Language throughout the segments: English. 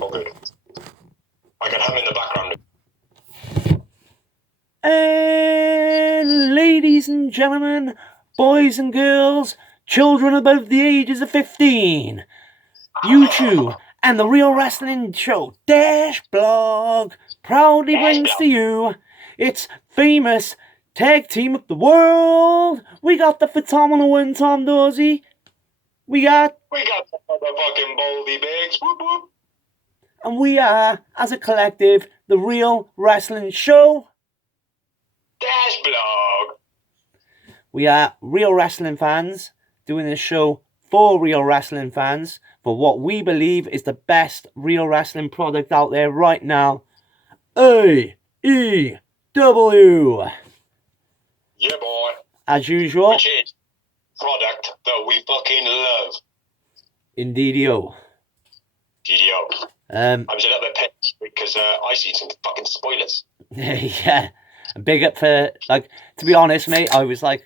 all good. I can hum in the background. And ladies and gentlemen, boys and girls, children above the ages of 15, you two and the Real Wrestling Show Dash Blog proudly brings to you its famous tag team of the world. We got the phenomenal one, Tom Dorsey. We got the fucking Baldy Bigs. Whoop whoop. And we are, as a collective, the Real Wrestling Show Dash Blog. We are real wrestling fans doing this show for real wrestling fans for what we believe is the best real wrestling product out there right now. AEW. Yeah, boy. As usual. Which is product that we fucking love. Indeedio. I was a little bit pissed because I seen some fucking spoilers. Yeah. Big up for, like, to be honest, mate, I was like,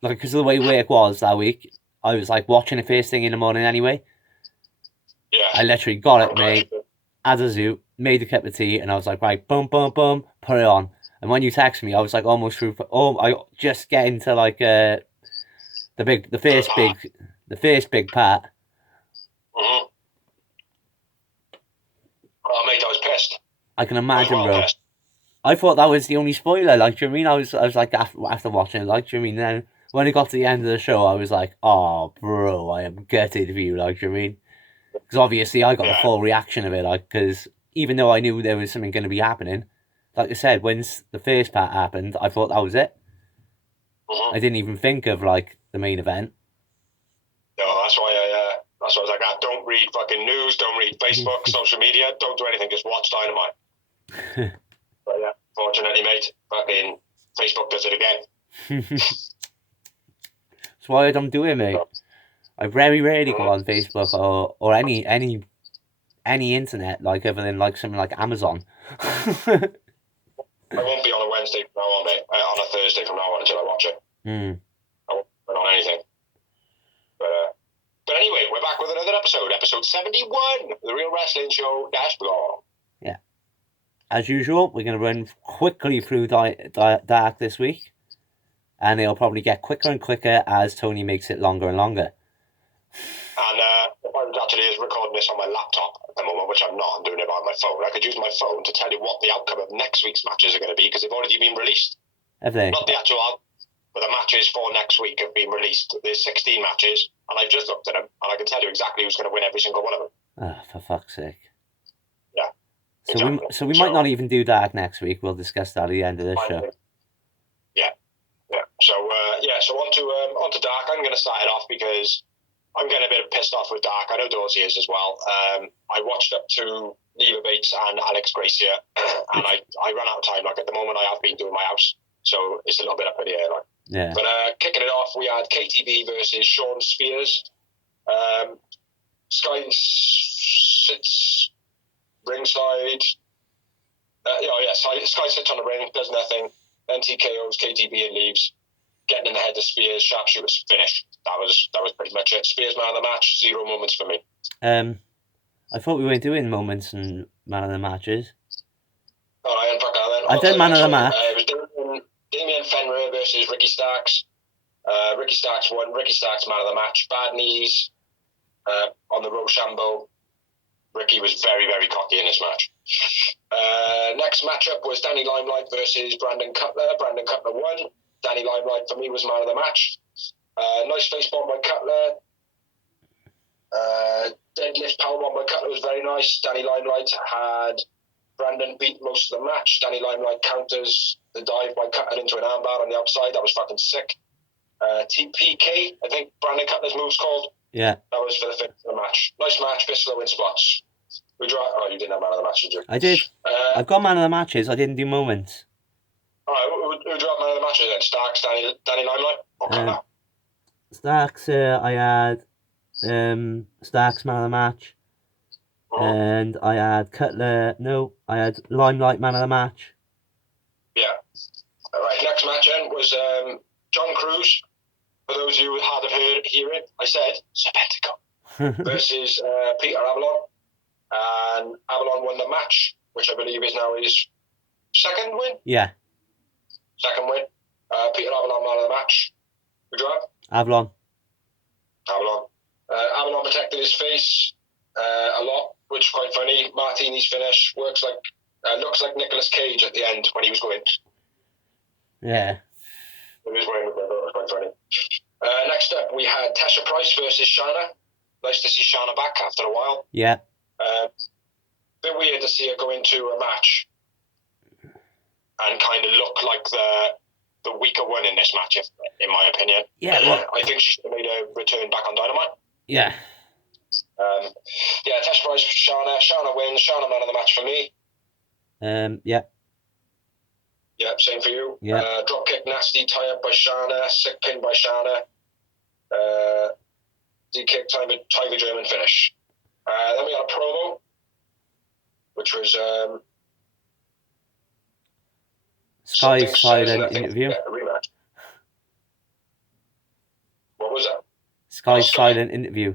because of the way work was that week, I was like watching it first thing in the morning anyway. Yeah. I literally got it, mate, as a zoo, made a cup of tea, and I was like, right, boom, boom, boom, put it on. And when you text me, I was like almost through. I just get into like the first big part. Mm-hmm. Oh, mate, I was pissed. I can imagine, bro. Pissed. I thought that was the only spoiler. Like, do you know what I mean? I was like after watching it, like, do you know what I mean? Then when it got to the end of the show, I was like, oh, bro, I am gutted for you. Like, do you know what I mean? Because obviously I got the full reaction of it. Like, because even though I knew there was something going to be happening, like I said, when the first part happened, I thought that was it. Mm-hmm. I didn't even think of like the main event. No, that's why I was like, don't read fucking news, don't read Facebook, social media, don't do anything, just watch Dynamite. But yeah, fortunately, mate, fucking Facebook does it again. That's why I don't do it, mate. I very rarely go on Facebook or any internet, like other than like something like Amazon. I won't be on a Wednesday from now on, mate. On a Thursday from now on until I watch it. I won't be on anything. But anyway, we're back with another episode 71, The Real Wrestling Show Dash Blog. Yeah. As usual, we're going to run quickly through Dark this week. And it'll probably get quicker and quicker as Tony makes it longer and longer. And I was actually recording this on my laptop at the moment, which I'm not. I'm doing it on my phone. I could use my phone to tell you what the outcome of next week's matches are going to be, because they've already been released. Have they? Not the actual outcome, but the matches for next week have been released. There's 16 matches, and I've just looked at them, and I can tell you exactly who's going to win every single one of them. Oh, for fuck's sake. Yeah. So we might not even do Dark next week. We'll discuss that at the end of this show. Yeah. So on to Dark. I'm going to start it off because I'm getting a bit pissed off with Dark. I know Dorsey is as well. I watched up to Leva Bates and Alex Gracia, and I ran out of time. Like, at the moment, I have been doing my house, so it's a little bit up in the air. Like. Yeah. But kicking it off, we had KTB versus Sean Spears. Sky sits ringside. Sky sits on the ring, does nothing. Then TKOs KTB and leaves. Getting in the head of Spears, sharpshooters, finish. That was pretty much it. Spears man of the match, 0 moments for me. I thought we weren't doing moments and man of the matches. Alright, unpack that then. I did man of the match. It was Damien Fenrir versus Ricky Starks. Ricky Starks won. Ricky Starks man of the match. Bad knees on the Rochambeau. Ricky was very, very cocky in this match. Next matchup was Danny Limelight versus Brandon Cutler. Brandon Cutler won. Danny Limelight, for me, was man of the match. Nice face bomb by Cutler. Deadlift powerbomb by Cutler was very nice. Danny Limelight had Brandon beat most of the match. Danny Limelight counters the dive by Cutler into an armbar on the outside. That was fucking sick. TPK, I think Brandon Cutler's move's called. Yeah. That was for the finish of the match. Nice match, bit slow in spots. You didn't have man of the match, did you? I did. I've got man of the matches. I didn't do moments. Alright, who do you have man of the matches then? Starks, Danny Limelight, or Cutler? Starks, I had Starks man of the match. And I had Cutler. No, I had Limelight man of the match. Yeah. Alright, next match then was John Trws. For those of you who had heard it, I said Serpentico versus Peter Avalon. and Avalon won the match, which I believe is now his second win. Yeah. Second win. Peter Avalon, man of the match. Who'd you have? Avalon. Avalon protected his face a lot, which is quite funny. Martini's finish looks like Nicolas Cage at the end when he was going. Yeah. It was quite funny. Next up, we had Tasha Price versus Shana. Nice to see Shana back after a while. Yeah. Bit weird to see her go into a match and kind of look like the weaker one in this match, in my opinion. Yeah, well, I think she should have made a return back on Dynamite. Yeah. Tasha Price for Shana. Shana wins. Shana man of the match for me. Yeah. Yeah, same for you. Yeah. Drop kick nasty, tie up by Shana, sick pin by Shana. D-kick, Tiger German finish. Then we had a promo, which was Sky's silent interview. A rematch. What was that? Sky's silent interview.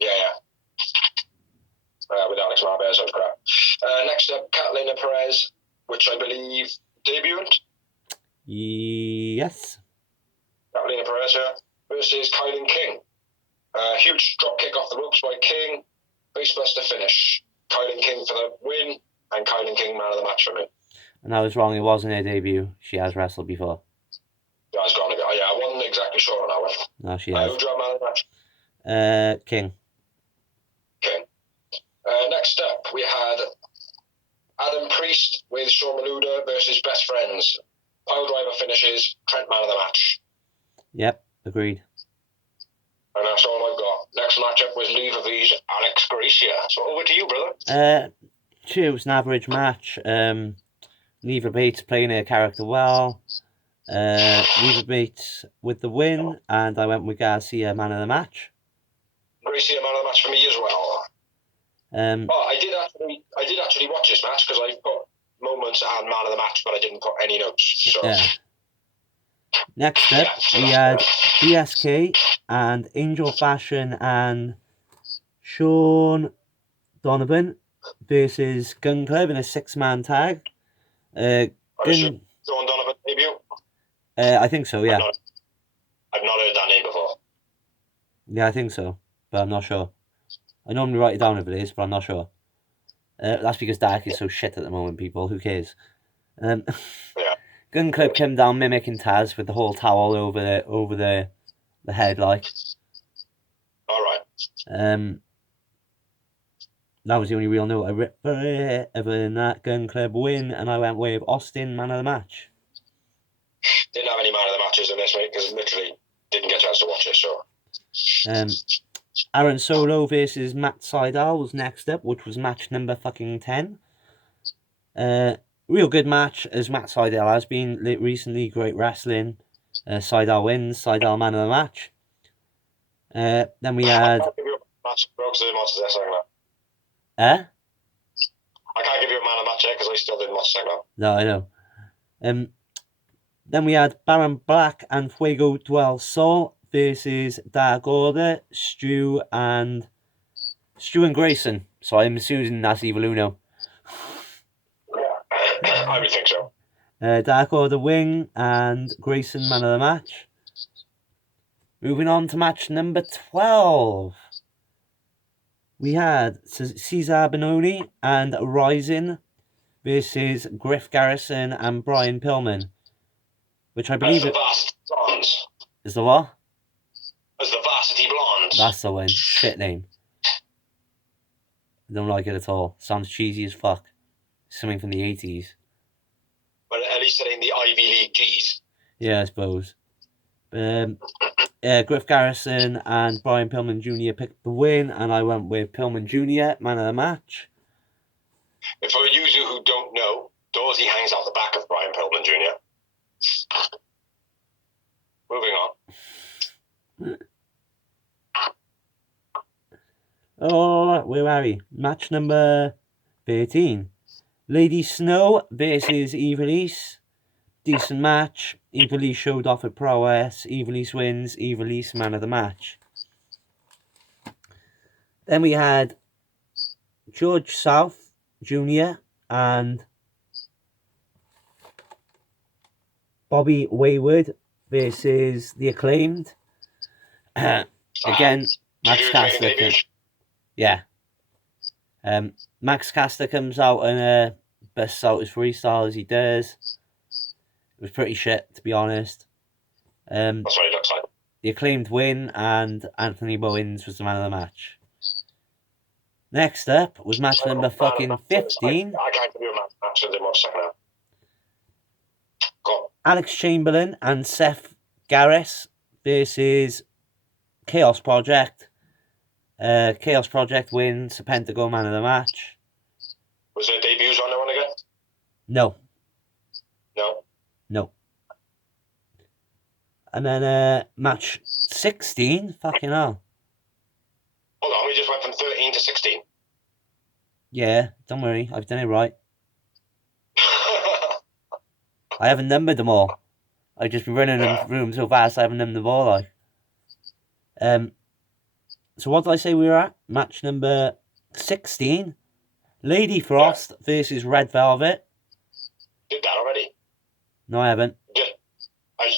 Yeah. With Alex Marvez, that was crap. Next up, Catalina Perez, which I believe debuted. Yes. Catalina Perez versus Kylan King. Huge drop kick off the ropes by King. Facebuster finish. Kylan King for the win, and Kylan King man of the match for me. And I was wrong, it wasn't her debut. She has wrestled before. Yeah, I was gone a bit. I wasn't exactly sure on that one. No, she has. Who drew man of the match? King. King. Next up, we had Adam Priest with Shawn Maluda versus Best Friends. Pile driver finishes, Trent man of the match. Yep, agreed. And that's all I've got. Next matchup was Leva V's Alex Gracia. So over to you, brother. It was an average match. Leva Bates playing her character well. Leva Bates with the win, and I went with Garcia man of the match. Gracia man of the match for me as well. I did actually watch this match because I put moments and man of the match, but I didn't put any notes. So. Yeah. Next up, we had DSK and Angel Fashion and Sean Donovan versus Gun Club in a 6-man tag. Sean Donovan debut? I think so, yeah. I've not heard that name before. Yeah, I think so, but I'm not sure. I normally write it down if it is, but I'm not sure. That's because Dark is so shit at the moment, people. Who cares? Yeah. Gun Club came down mimicking Taz with the whole towel over the head, like. All right. That was the only real note I ripped for it. Other than that, Gun Club win, and I went with Austin man of the match. Didn't have any man of the matches in this, mate, because literally didn't get a chance to watch it. So. Aaron Solo versus Matt Sydal was next up, which was match number fucking 10. Real good match, as Matt Sydal has been recently. Great wrestling. Sydal wins. Sydal man of the match. Then we had. I can't give you a match, bro, because I didn't watch the second half. I can't give you a man of the match yet because I still didn't watch the second half. No, I know. Then we had Baron Black and Fuego del Sol versus Dark Order, Stu and Grayson. So I'm assuming that's Evil Uno. Yeah, I would think so. Dark Order win and Grayson man of the match. Moving on to match number 12. We had Cesar Bononi and Rising versus Griff Garrison and Brian Pillman. Which I believe the Varsity Blondes. Is the what? As the Varsity Blondes. That's the one. Shit name. I don't like it at all. Sounds cheesy as fuck. Something from the 80s. But at least it ain't the Ivy League G's. Yeah, I suppose. Griff Garrison and Brian Pillman Jr. picked the win, and I went with Pillman Jr., man of the match. For you who don't know, Dorsey hangs out the back of Brian Pillman Jr. Moving on. Oh, where are we? Match number 13. Lady Snow versus Evilise. Decent match. Evilise showed off her prowess. Evilise wins. Evilise man of the match. Then we had George South Jr. and Bobby Wayward versus The Acclaimed. Again, Max Caster. Yeah. Max Caster comes out and busts out his freestyle as he does. It was pretty shit, to be honest. That's what it looks like. The Acclaimed win, and Anthony Bowens was the man of the match. Next up was match number fucking 15. I can't give you a match with him on second half. Go on. Alex Chamberlain and Seth Garris versus Chaos Project. Chaos Project wins, the Pentagon man of the match. Was there debuts on that one again? No. No. And then match 16, fucking hell. Hold on, we just went from 13 to 16. Yeah, don't worry, I've done it right. I haven't numbered them all. I've just been running them through them so fast I haven't numbered them all. Like. So what did I say we were at? Match number 16. Lady Frost versus Red Velvet. Did that already? No, I haven't.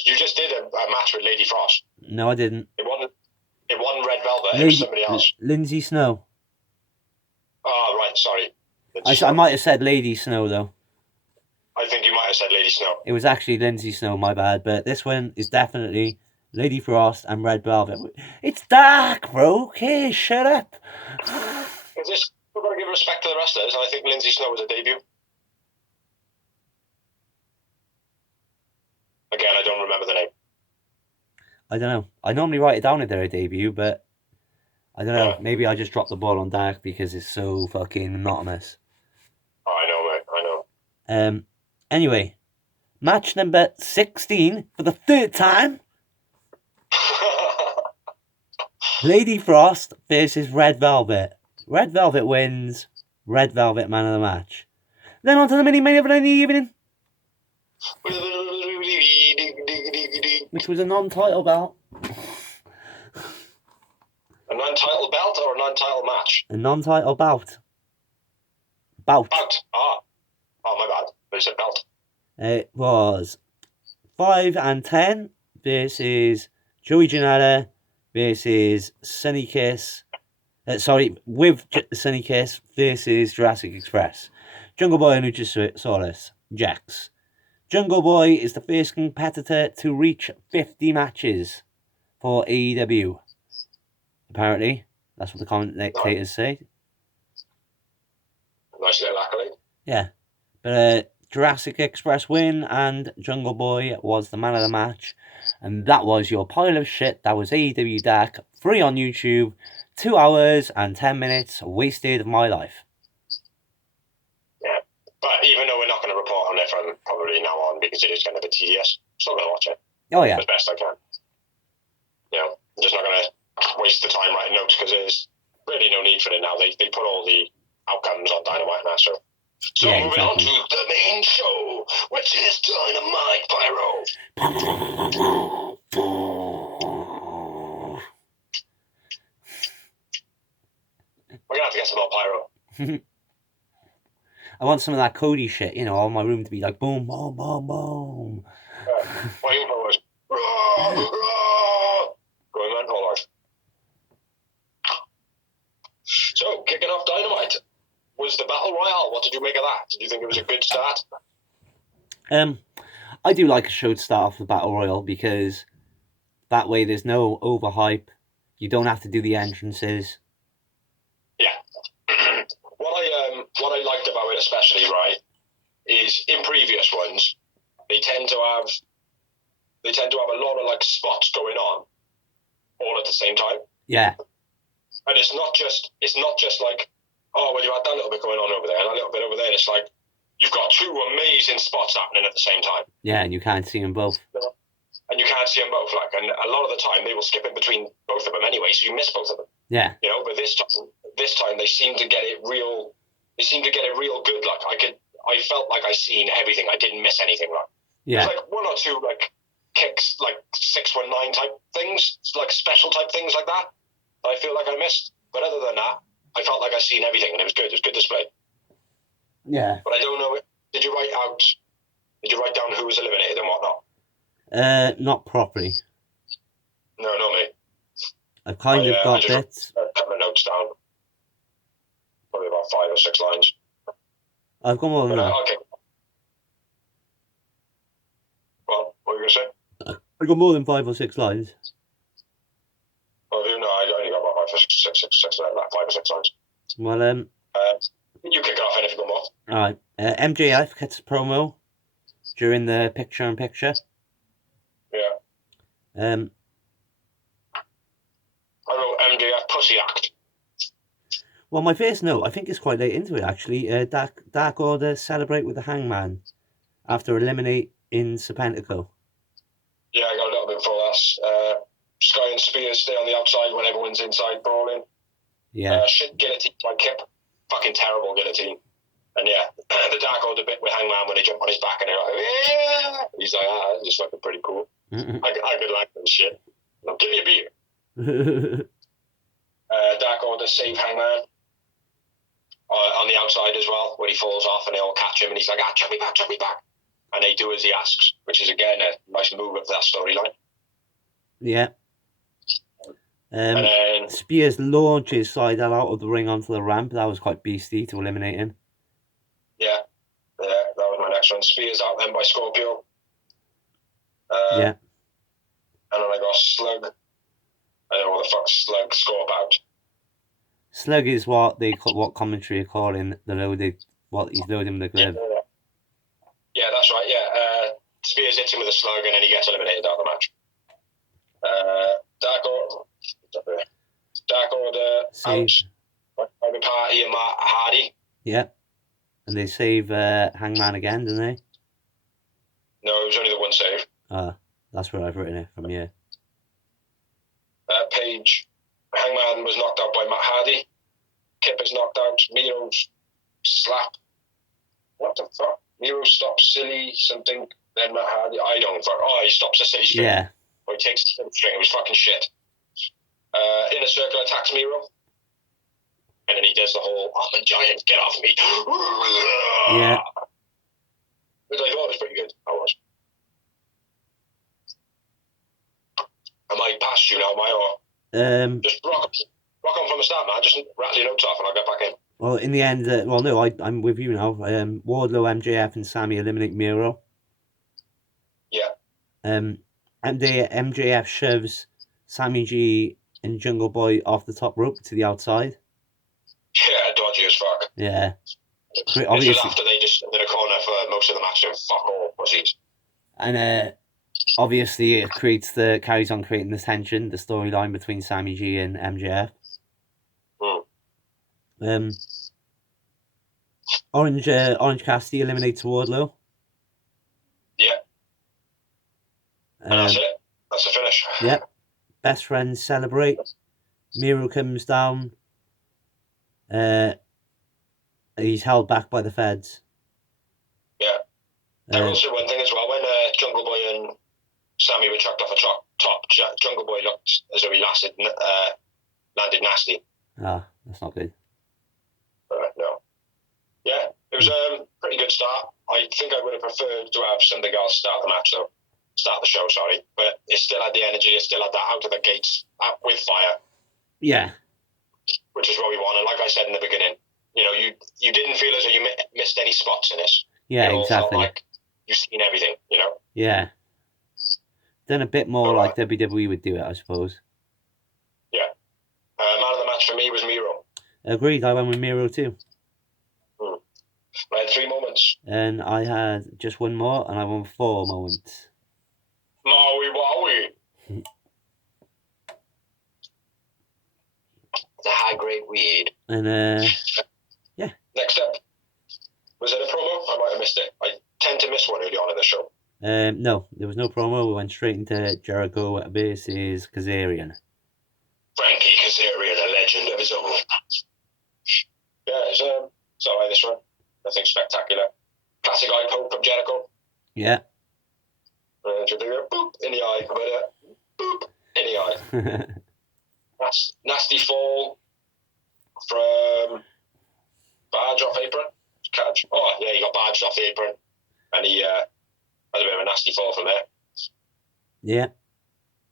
You just did a match with Lady Frost. No, I didn't. It wasn't Red Velvet, it was somebody else. Lindsay Snow. Oh, right, sorry. I might have said Lady Snow, though. I think you might have said Lady Snow. It was actually Lindsay Snow, my bad. But this one is definitely Lady Frost and Red Velvet. It's dark, bro. Okay, shut up. We've got to give respect to the wrestlers, and I think Lindsay Snow was a debut. Again, I don't remember the name. I don't know. I normally write it down if they're a debut, but I don't know. Maybe I just dropped the ball on dark because it's so fucking monotonous. Oh, I know, mate. I know. Anyway, match number 16 for the third time. Lady Frost versus Red Velvet. Red Velvet wins. Red Velvet man of the match. Then on to the main event of the evening, which was a non-title belt. A non-title belt or a non-title match? A non-title bout. Bout. Oh, my bad. They said belt. It was 5 and 10 versus Joey Janela versus Sunny Kiss. With Sunny Kiss versus Jurassic Express. Jungle Boy and Luchasaurus. Jax. Jungle Boy is the first competitor to reach 50 matches for AEW. Apparently, that's what the commentators say. Nice little accolade. Yeah. But Jurassic Express win, and Jungle Boy was the man of the match. And that was your pile of shit. That was AEW Dark, free on YouTube. 2 hours and 10 minutes wasted of my life. Yeah. But even though we're not going to report on it from probably now on because it is kind of a tedious, still going to watch it. Oh, yeah. As best I can. You know, I'm just not going to waste the time writing notes because there's really no need for it now. They put all the outcomes on Dynamite now, so yeah, moving on to the main show, which is Dynamite Pyro. We're going to have to get some more pyro. I want some of that Cody shit, you know, all my room to be like boom, boom, boom, boom. My info was going on whole life. So, kicking off Dynamite was the Battle Royale. What did you make of that? Did you think it was a good start? I do like a show to start off with Battle Royale because that way there's no overhype. You don't have to do the entrances. Yeah. What I liked about it especially, right, is in previous ones they tend to have a lot of like spots going on all at the same time. Yeah. And it's not just like, oh well, you had that little bit going on over there and a little bit over there. It's like you've got two amazing spots happening at the same time. Yeah, and you can't see them both. And you can't see them both, like, and a lot of the time they will skip in between both of them anyway, so you miss both of them. Yeah. You know, but this time they seem to get it real. They seem to get it real good. Like I felt like I seen everything. I didn't miss anything. Like yeah. There's like one or two like kicks, like 619 type things, like special type things like that. I feel like I missed. But other than that, I felt like I seen everything, and it was good. It was good display. Yeah. But I don't know. Did you write down who was eliminated and whatnot? Not properly. No, not me. I've kind of got I just bits. wrote a couple of notes down. Probably about 5 or 6 lines. I've got more than that. Okay. Well, what were you going to say? I've got more than 5 or 6 lines. Well, no, I only got about 5 or 6 lines. Well, you kick it off, and if you got more. alright. MJF gets a promo during the picture-in-picture. Yeah. I wrote MJF pussy act. Well, my first note, I think it's quite late into it, actually. Dark Order celebrate with the Hangman after eliminating Serpentico. Yeah, I got a little bit before that. Sky and Spears stay on the outside when everyone's inside brawling. Yeah. Shit guillotine by Kip. Fucking terrible guillotine. And yeah, the Dark Order bit with Hangman when they jump on his back and they're like, yeah! He's like, this is fucking pretty cool. I could like that shit. Now, give me a beer. Dark Order save Hangman on the outside as well, when he falls off and they all catch him and he's like, chuck me back. And they do as he asks, which is again a nice move of that storyline. Yeah. And then Spears launches Seidel out of the ring onto the ramp. That was quite beastly to eliminate him. Yeah, that was my next one. Spears out then by Scorpio. Yeah. And then I got Slug. I don't know what the fuck Slug scorp out. Slug is what commentary are calling what he's loading with the glove. Yeah, that's right. Yeah, Spears hits him with a slug and then he gets eliminated out of the match. Dark Order out. Private Party and Matt Hardy. Yeah, and they save Hangman again, didn't they? No, it was only the one save. That's where I've written it from. Yeah. Page. Hangman was knocked out by Matt Hardy. Kip is knocked out. Miro's slap. What the fuck? Miro stops silly something. Then Matt Hardy. I don't fuck. He stops a silly string. Yeah. Or he takes the silly string. It was fucking shit. Inner Circle attacks Miro. And then he does the whole, I'm a giant, get off me. Yeah. Which I thought was pretty good. I was. Am I past you now, am I? Or just rock on from the start, man. Just rattle your notes off and I'll get back in. Well, in the end, no, I'm with you now. Wardlow, MJF, and Sammy eliminate Miro. Yeah. MJF shoves Sammy G and Jungle Boy off the top rope to the outside. Yeah, dodgy as fuck. Yeah. This is after they just stood in a corner for most of the match and fuck all pussies. And obviously it carries on creating this tension, the storyline between Sammy G and MJF. Orange Cassidy eliminates Wardlow. Yeah. And that's it. That's the finish. Yeah. Best friends celebrate. Miro comes down. He's held back by the feds. Yeah. And also one thing as well, when Jungle Boy and Sammy were chucked off a top, Jungle Boy looked as though he landed nasty. That's not good. No. Yeah, it was a pretty good start. I think I would have preferred to have something else start the show, sorry. But it still had the energy, it still had that out of the gates with fire. Yeah. Which is what we want. And like I said in the beginning, you didn't feel as though you missed any spots in this. Yeah, it all exactly. Felt like you've seen everything, Yeah. Done a bit more like WWE would do it, I suppose. Yeah. Man of the match for me was Miro. Agreed, I went with Miro too. I had 3 moments. And I had just one more, and I won 4 moments. Maui Wowie. The high-grade weed. And, yeah. Next up. Was it a promo? I might have missed it. I tend to miss one early on in the show. No, there was no promo. We went straight into Jericho versus Kazarian. Frankie Kazarian, a legend of his own. Yeah, it's alright, this one. Nothing spectacular. Classic eye poke from Jericho. Yeah. Boop in the eye. Boop in the eye. Nasty fall from barge off apron. Catch. Oh, yeah, he got barged off the apron. And he had a bit of a nasty fall from there. Yeah.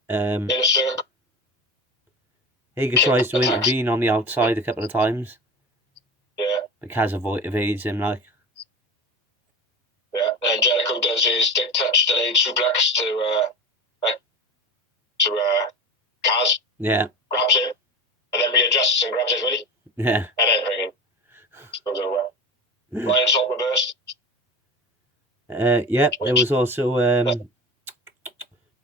In a circle. Hager tries to intervene on the outside a couple of times. Yeah. But Kaz evades him, like. Yeah. And Jericho does his dick touch delayed suplex to Kaz. Yeah. Grabs him. And then readjusts and grabs his willy. Yeah. And then bring him. Goes over. Lion salt reversed. Yeah, there was also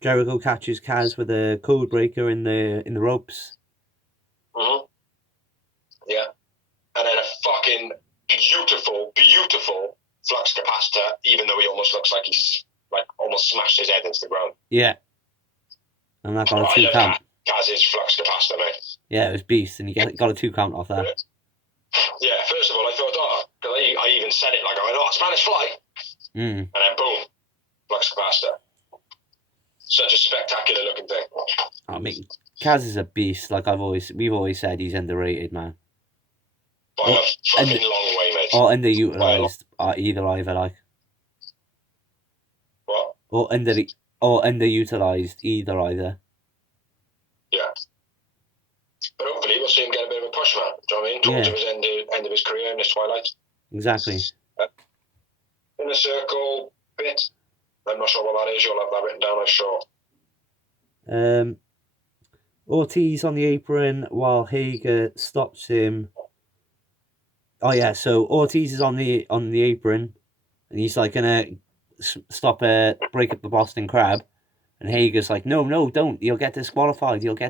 Jericho catches Kaz with a code breaker in the ropes. Mm-hmm. Yeah. And then a fucking beautiful flux capacitor, even though he almost looks like he's almost smashed his head into the ground. Yeah. And that got a 2 count. Kaz's flux capacitor, mate. Yeah, it was beast, and he got a 2 count off that. Yeah, first of all, I thought, because I even said it, Spanish fly. And then boom, flux capacitor. Such a spectacular looking thing. I mean, Kaz is a beast. Like we've always said, he's underrated, man. By a fucking long way, mate. Or underutilized, either like. What? Or underutilized, either. Yeah. But hopefully we'll see him get a bit of a push, man. Do you know what I mean? Towards his end of his career in his twilight. Exactly. In a circle bit. I'm not sure what that is. You'll have that written down, I'm sure. Ortiz on the apron while Hager stops him. Oh yeah, so Ortiz is on the apron, and he's like gonna break up the Boston Crab, and Hager's like, no, don't. You'll get disqualified. That's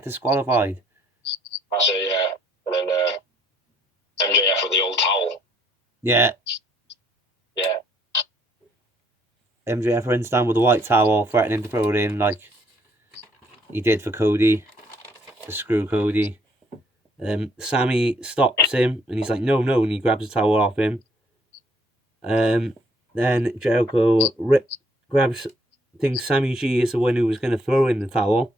it, yeah. And then MJF with the old towel. Yeah. Yeah. MJF runs down with a white towel, threatening to throw it in like he did for Cody, to screw Cody. Sammy stops him, and he's like, no, and he grabs the towel off him. Then Jericho thinks Sammy G is the one who was going to throw in the towel.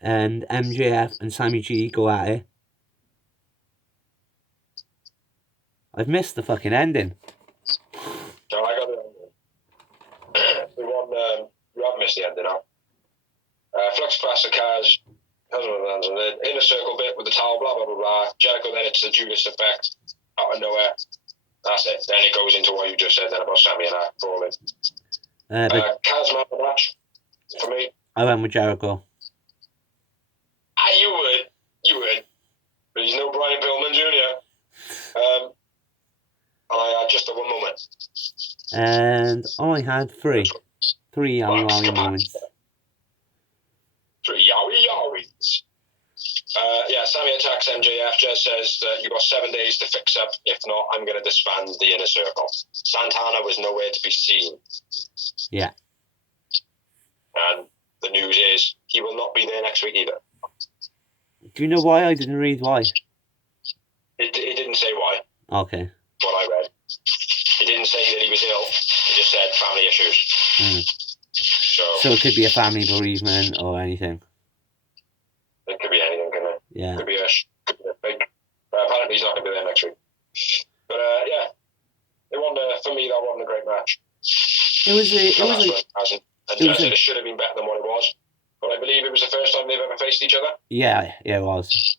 And MJF and Sammy G go at it. I've missed the fucking ending. No, I got the ending. You have missed the ending now. Flux capacitor Kaz has one of the hands on the inner circle bit with the towel, blah, blah, blah, blah. Jericho then hits the Judas effect out of nowhere. That's it. Then it goes into what you just said then about Sammy and I falling. Kaz man of the match for me. I went with Jericho. You would. But he's no Brian Pillman Jr. And I had just the one moment. And I had three yowie moments. 3 yowies. Yeah, Sammy attacks MJF, just says that you've got 7 days to fix up. If not, I'm going to disband the inner circle. Santana was nowhere to be seen. Yeah. And the news is he will not be there next week either. Do you know why? I didn't read why. It didn't say why. Okay. What I read. It didn't say that he was ill. It just said family issues. So it could be a family bereavement or anything. It could be anything, couldn't it? Yeah. Could be a big. Apparently he's not going to be there next week. But yeah, for me that wasn't a great match. It should have been better than what it was. But I believe it was the first time they've ever faced each other. Yeah, it was.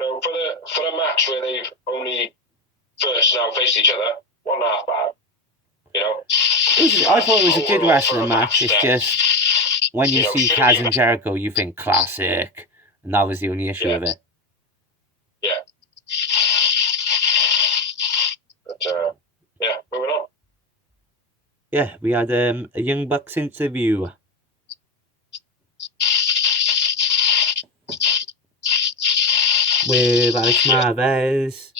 So for a match where they've only first now faced each other, 1.5 bad. You know. I thought it was a good wrestling match. It's just when you see Kaz and Jericho, you think classic, and that was the only issue with it. Yeah. But moving on. Yeah, we had a Young Bucks interview. With Alex Marvez.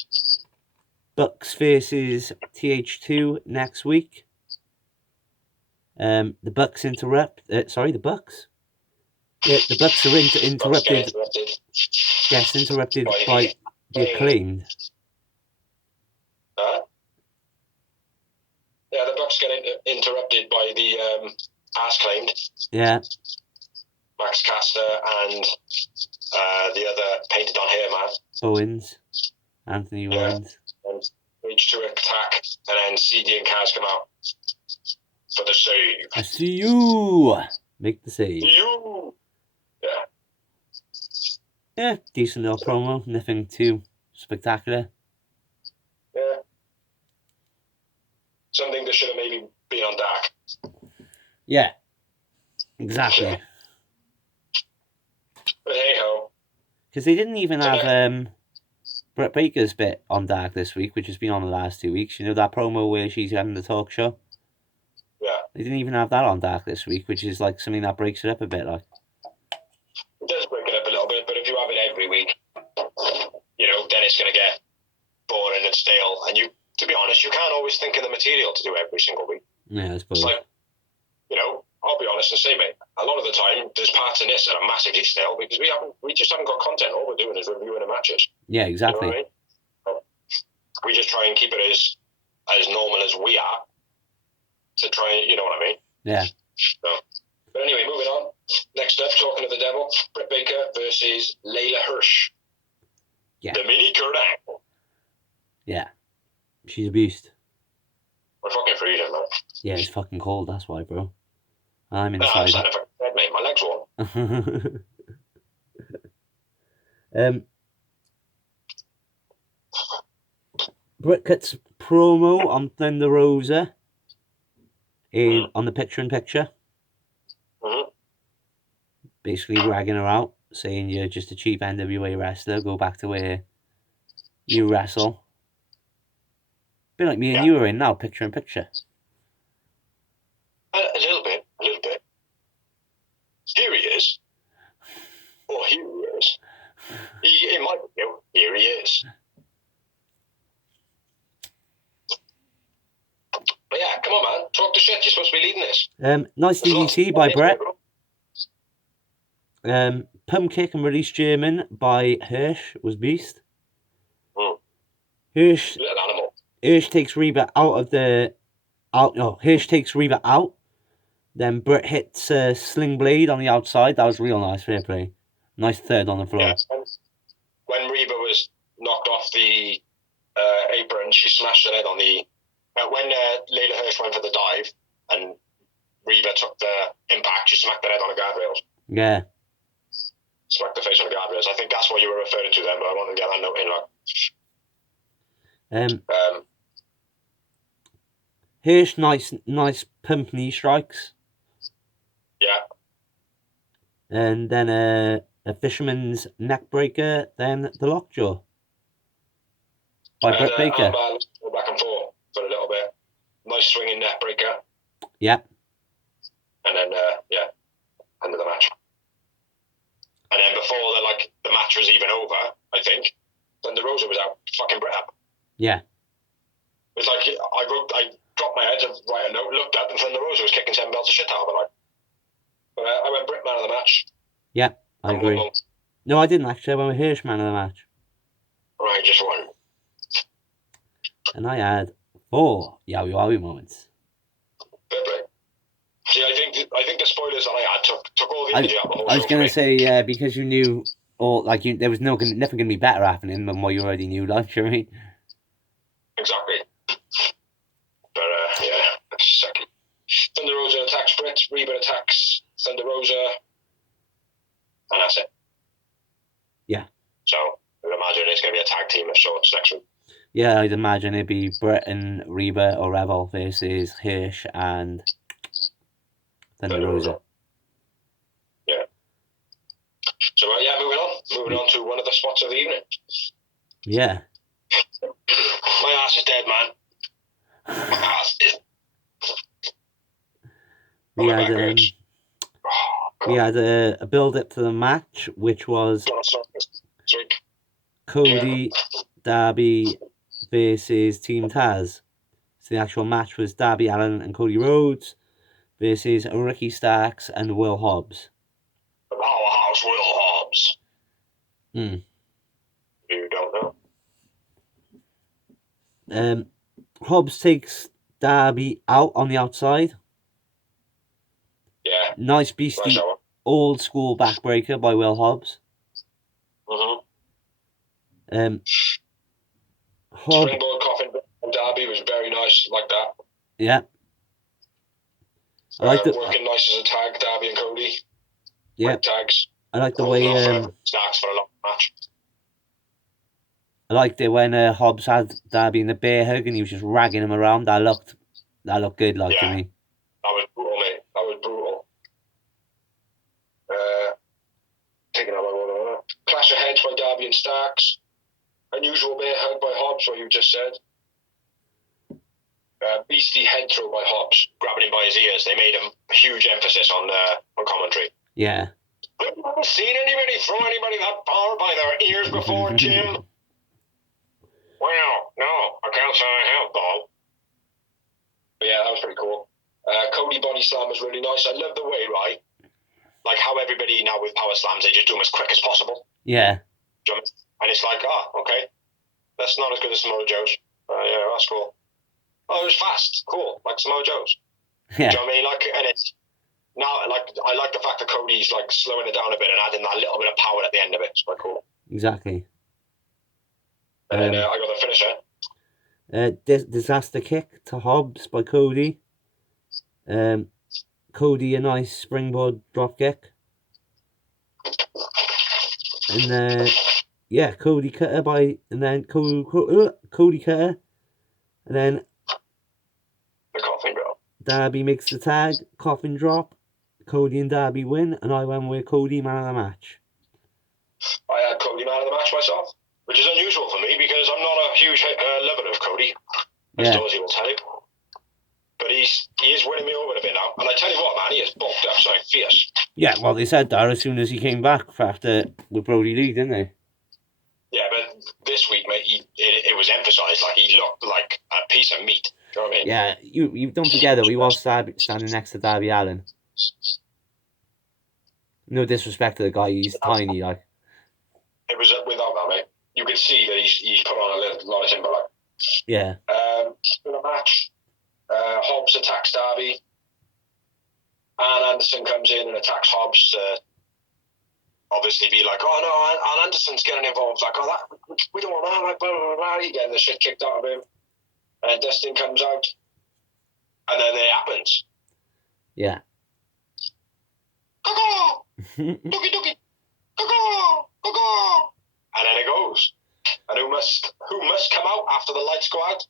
Bucks versus TH2 next week. The Bucks interrupt. The Bucks. Yeah, the Bucks are interrupted. Yes, interrupted by the Acclaimed. Yeah, the Bucks get interrupted by the Ass Claimed. Yeah. Max Caster and the other painted on hair man. Owens. Anthony Owens. And reach to attack, and then CD and Kaz come out for the save. I see you. Make the save. You. Yeah. Yeah, decent little promo. Nothing too spectacular. Yeah. Something that should have maybe been on Dark. Yeah. Exactly. Yeah. But hey ho. Because they didn't even have Britt Baker's bit on Dark this week, which has been on the last 2 weeks. You know that promo where she's having the talk show? Yeah. They didn't even have that on Dark this week, which is like something that breaks it up a bit. Like. It does break it up a little bit, but if you have it every week, you know, then it's going to get boring and stale. And you, to be honest, you can't always think of the material to do every single week. Yeah, I suppose. It's like, you know, I'll be honest and say, mate, a lot of the time there's parts in this that are massively stale because we just haven't got content. All we're doing is reviewing the matches. Yeah, exactly. You know what I mean? We just try and keep it as normal as we are to try and, you know what I mean? Yeah. So, but anyway, moving on. Next up, talking of the devil, Britt Baker versus Layla Hirsch. Yeah. The mini Kurt Angle. Yeah. She's a beast. We're fucking freezing, man. Yeah, it's fucking cold, that's why, bro. I'm I'm inside. standing for bed, mate. My legs warm. Britt cuts promo on Thunder Rosa on the picture-in-picture. Mm-hmm. Basically ragging her out, saying you're just a cheap NWA wrestler, go back to where you wrestle. Bit like me and you are in now, picture-in-picture. A little bit. Here he is. Or here he is. It might be, here he is. But yeah, come on, man. Talk the shit. You're supposed to be leading this. Nice DDT by Brett. Pump kick and release German by Hirsch was beast. Hirsch takes Reba Hirsch takes Reba out. Then Britt hits Sling Blade on the outside. That was real nice. Fair play. Nice third on the floor. Yeah. When Reba was knocked off the apron, she smashed her head on the... when Layla Hirsch went for the dive and Reba took the impact, she smacked her head on the guardrails. Yeah. Smacked the face on the guardrails. I think that's what you were referring to then, but I wanted to get that note in. Hirsch, nice pump knee strikes. Yeah. And then a fisherman's neck breaker, then the lockjaw by Britt Baker. Go back and forth for a little bit. Nice swinging neck breaker. Yep. And then end of the match. And then before the match was even over, I think, Thunder Rosa was out fucking Britt up. Yeah. It's like I dropped my head to write a note, looked up, and Thunder Rosa was kicking 7 belts of shit out of it. But I went Britt man of the match. Yeah, I agree. No, I didn't actually. I went with Hirsch man of the match. Right, just one. And I had 4 Yowie Wowie moments. Fair play. See, I think the spoilers that I had took all the energy out of the whole I was going to say, because you knew, there was nothing going to be better happening than what you already knew, like, you know what I mean? Exactly. But, that's sucky. Thunder Rosa attacks Britt, Reba attacks Thunder Rosa, and that's it. Yeah. So, I would imagine it's going to be a tag team of sorts next week. Yeah, I'd imagine it'd be Britt and Reba or Revel versus Hirsch and Thunder Rosa. Yeah. So, moving on to one of the spots of the evening. Yeah. My ass is dead, man. My ass is... We had a build-up to the match, which was Cody, Darby versus Team Taz. So the actual match was Darby Allin and Cody Rhodes versus Ricky Starks and Will Hobbs. The powerhouse Will Hobbs. You don't know. Hobbs takes Darby out on the outside. Yeah. Nice beastie Old School Backbreaker by Will Hobbs. Mm-hmm. Springboard Coffin Derby was very nice, like that. Yeah. I like working nice as a tag, Darby and Cody. Yeah. Great tags. I like the way Snacks for a long match. I liked it when Hobbs had Darby in the bear hug and he was just ragging him around. That looked good, like, to me. That was brutal, mate. That was brutal. Taking out my water. Clash of Heads by Darby and Starks. Unusual bear hug by Hobbs, what you just said. Beastly head throw by Hobbs, grabbing him by his ears. They made a huge emphasis on commentary. Yeah. I've never seen anybody throw anybody that far by their ears before, Jim. Well, no, I can't say I have, though. But yeah, that was pretty cool. Cody body slam was really nice. I love the way, right? Like how everybody now with power slams, they just do them as quick as possible. Yeah. And it's like, okay. That's not as good as Samoa Joe's. Yeah, that's cool. Oh, it was fast. Cool. Like Samoa Joe's. Yeah. Do you know what I mean? Like, and it's now, like, I like the fact that Cody's like slowing it down a bit and adding that little bit of power at the end of it. It's quite cool. Exactly. And then I got the finisher. Disaster kick to Hobbs by Cody. Cody a nice springboard drop kick. And Cody cutter and then Cody cutter. And then the coffin drop. Darby makes the tag, coffin drop. Cody and Darby win, and I went with Cody man of the match. I had Cody man of the match myself, which is unusual for me because I'm not a huge lover of Cody, as Dorsey will tell you. But he is winning me over a bit now. And I tell you what, man, he is bulked up something fierce. Yeah, well, they said that as soon as he came back after with Brody Lee, didn't they? Yeah, but this week, mate, it was emphasised like he looked like a piece of meat. Do you know what I mean? Yeah, you don't forget that we was standing next to Darby Allin. No disrespect to the guy, he's tiny, like. It was without that, mate. You could see that he's put on a lot of timber, like. Yeah. In a match, Hobbs attacks Darby. Ann Anderson comes in and attacks Hobbs to obviously be like, oh no, Ann Anderson's getting involved. Like, oh, that we don't want that. Like, blah, blah, blah. He getting the shit kicked out of him. And then Dustin comes out. And then it happens. Yeah. Go-go! Dookie dookie! Go-go! Go-go! And then it goes. And who must come out after the lights go out?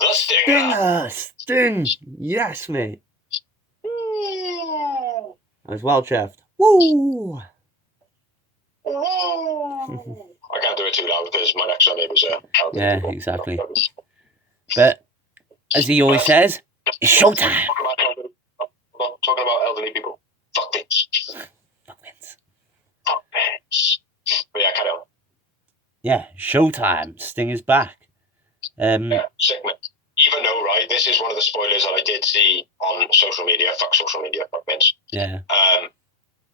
The Stinger! Sting! Yes, mate. Ooh. I was well chuffed. Woo! Woo! I can't do it too loud because my next door neighbours are. Yeah, exactly. But, as he always says, it's showtime. Talking about elderly people. Fuck Vince. Fuck Vince. Fuck Vince. But yeah, carry on. Yeah, showtime. Sting is back. Yeah, sick, man. Even though, right, this is one of the spoilers that I did see on social media. Fuck social media. Fuck Vince. Yeah.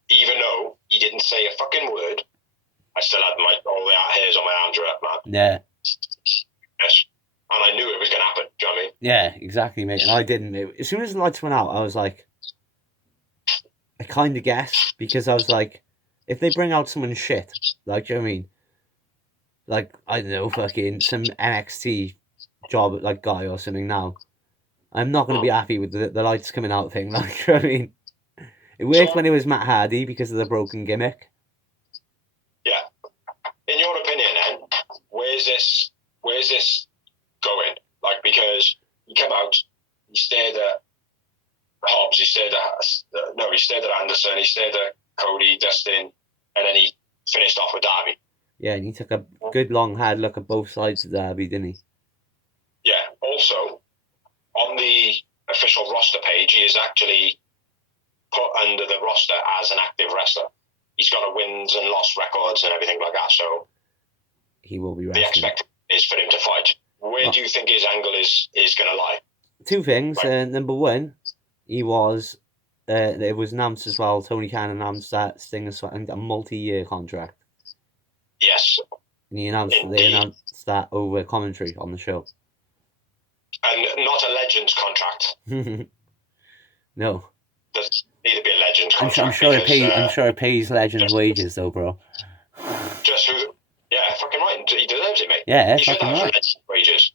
Even though he didn't say a fucking word, I still had all the hairs on my arms were up, man. Yeah. Yes. And I knew it was going to happen. Do you know what I mean? Yeah, exactly, mate. And I didn't. As soon as the lights went out, I was like, I kind of guessed because I was like, if they bring out someone shit, like, do you know what I mean? Like, I don't know, fucking some NXT job, like, guy or something now, I'm not going to be happy with the lights coming out thing, like, do you know what I mean? It worked when it was Matt Hardy because of the broken gimmick. Yeah. In your opinion, then, where's this going? Like, because he came out, he stared at Hobbs, he stared at Anderson, he stared at Cody, Dustin, and then he finished off with Darby. Yeah, and he took a good long hard look at both sides of Darby, didn't he? Yeah. Also, on the official roster page, he is actually put under the roster as an active wrestler. He's got a wins and loss records and everything like that, so he will be wrestling. The expectation is for him to fight. Where do you think his angle is going to lie? Two things. Number one, it was announced as well, Tony Khan announced that Sting has signed a multi-year contract. Yes. And they announced that over commentary on the show. And not a Legends contract. No. Need to be a Legends I'm contract. sure it because, pays. I'm sure it pays Legends wages though, bro. Just who? Yeah, fucking right. He deserves it, mate. Yeah, he should fucking have right. Legends wages.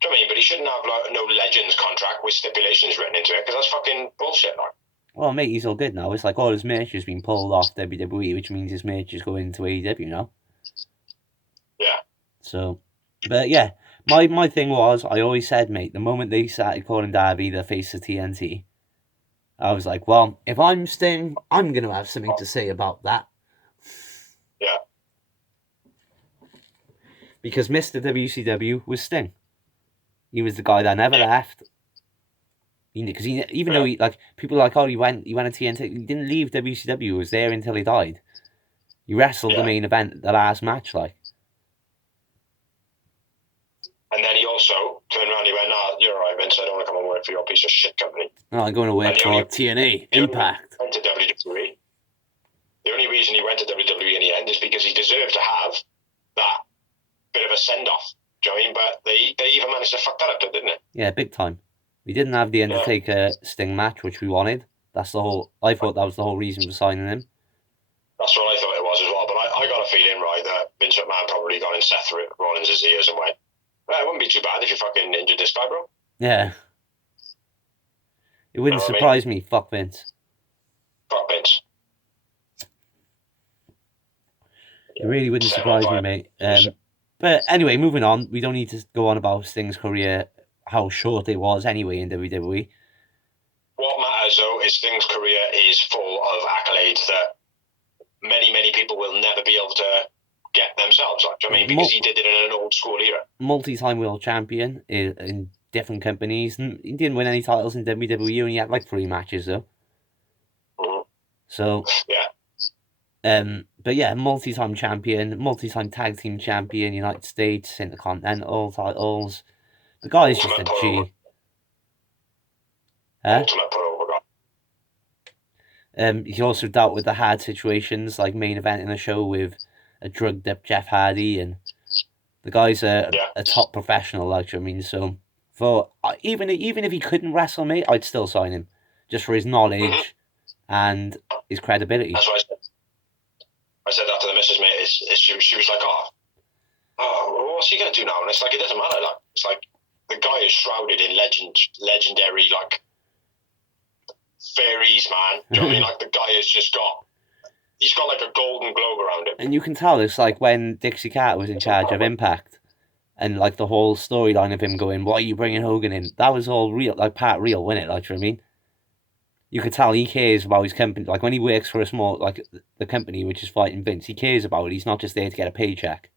Do you know what I mean? But he shouldn't have like, no Legends contract with stipulations written into it because that's fucking bullshit, like. Well, mate, he's all good now. It's like all his merch has been pulled off WWE, which means his merch is going to AEW now. Yeah. So, but yeah, my thing was, I always said, mate, the moment they started calling Darby the face of TNT, I was like, well, if I'm Sting, I'm going to have something to say about that. Yeah. Because Mr. WCW was Sting. He was the guy that never left. Because even though he, like, people are like, oh, he went to TNT. He didn't leave WCW. He was there until he died. He wrestled the main event, the last match, like. And then he also turned around and he went, nah, you're right, Vince, I don't want to come and work for your piece of shit company. No, I'm going to work for TNA, Impact. Went to WWE. The only reason he went to WWE in the end is because he deserved to have that bit of a send-off. Do you know what I mean? But they even managed to fuck that up, didn't it? Yeah, big time. We didn't have the Undertaker Sting match, which we wanted. That's the whole. I thought that was the whole reason for signing him. That's what I thought it was as well. But I got a feeling, right, that Vince McMahon probably got in Seth Rollins' ears and went, well, it wouldn't be too bad if you fucking injured this guy, bro. Yeah. It wouldn't surprise me. Fuck Vince. Fuck Vince. It really wouldn't surprise me, mate. But anyway, moving on. We don't need to go on about Sting's career, how short it was anyway in WWE. What matters, though, is Sting's career is full of accolades that many people will never be able to get themselves. Like, do you know what I mean? Because he did it in an old school era. Multi-time world champion in different companies. He didn't win any titles in WWE, and he had like 3 matches, though. Mm-hmm. So... yeah. But yeah, multi-time champion, multi-time tag team champion, United States, Intercontinental titles. The guy is just a G. Ultimate put over guy. He also dealt with the hard situations, like main event in a show with a drugged up Jeff Hardy, and the guy's a top professional, like, I mean, so for even if he couldn't wrestle, mate, I'd still sign him, just for his knowledge and his credibility. That's what I said that to the missus, mate. She was like, oh, what's he gonna do now? And it's like, it doesn't matter. Like, it's like the guy is shrouded in legendary like fairies, man. Do you know what I mean? Like, the guy has just he's got like a golden globe around him. And you can tell it's like when Dixie Carter was in charge of Impact, and like the whole storyline of him going, "Why are you bringing Hogan in?" That was all real, like part real, wasn't it? Like, do you know what I mean? You could tell he cares about his company. Like when he works for a small, like the company which is fighting Vince, he cares about it. He's not just there to get a paycheck.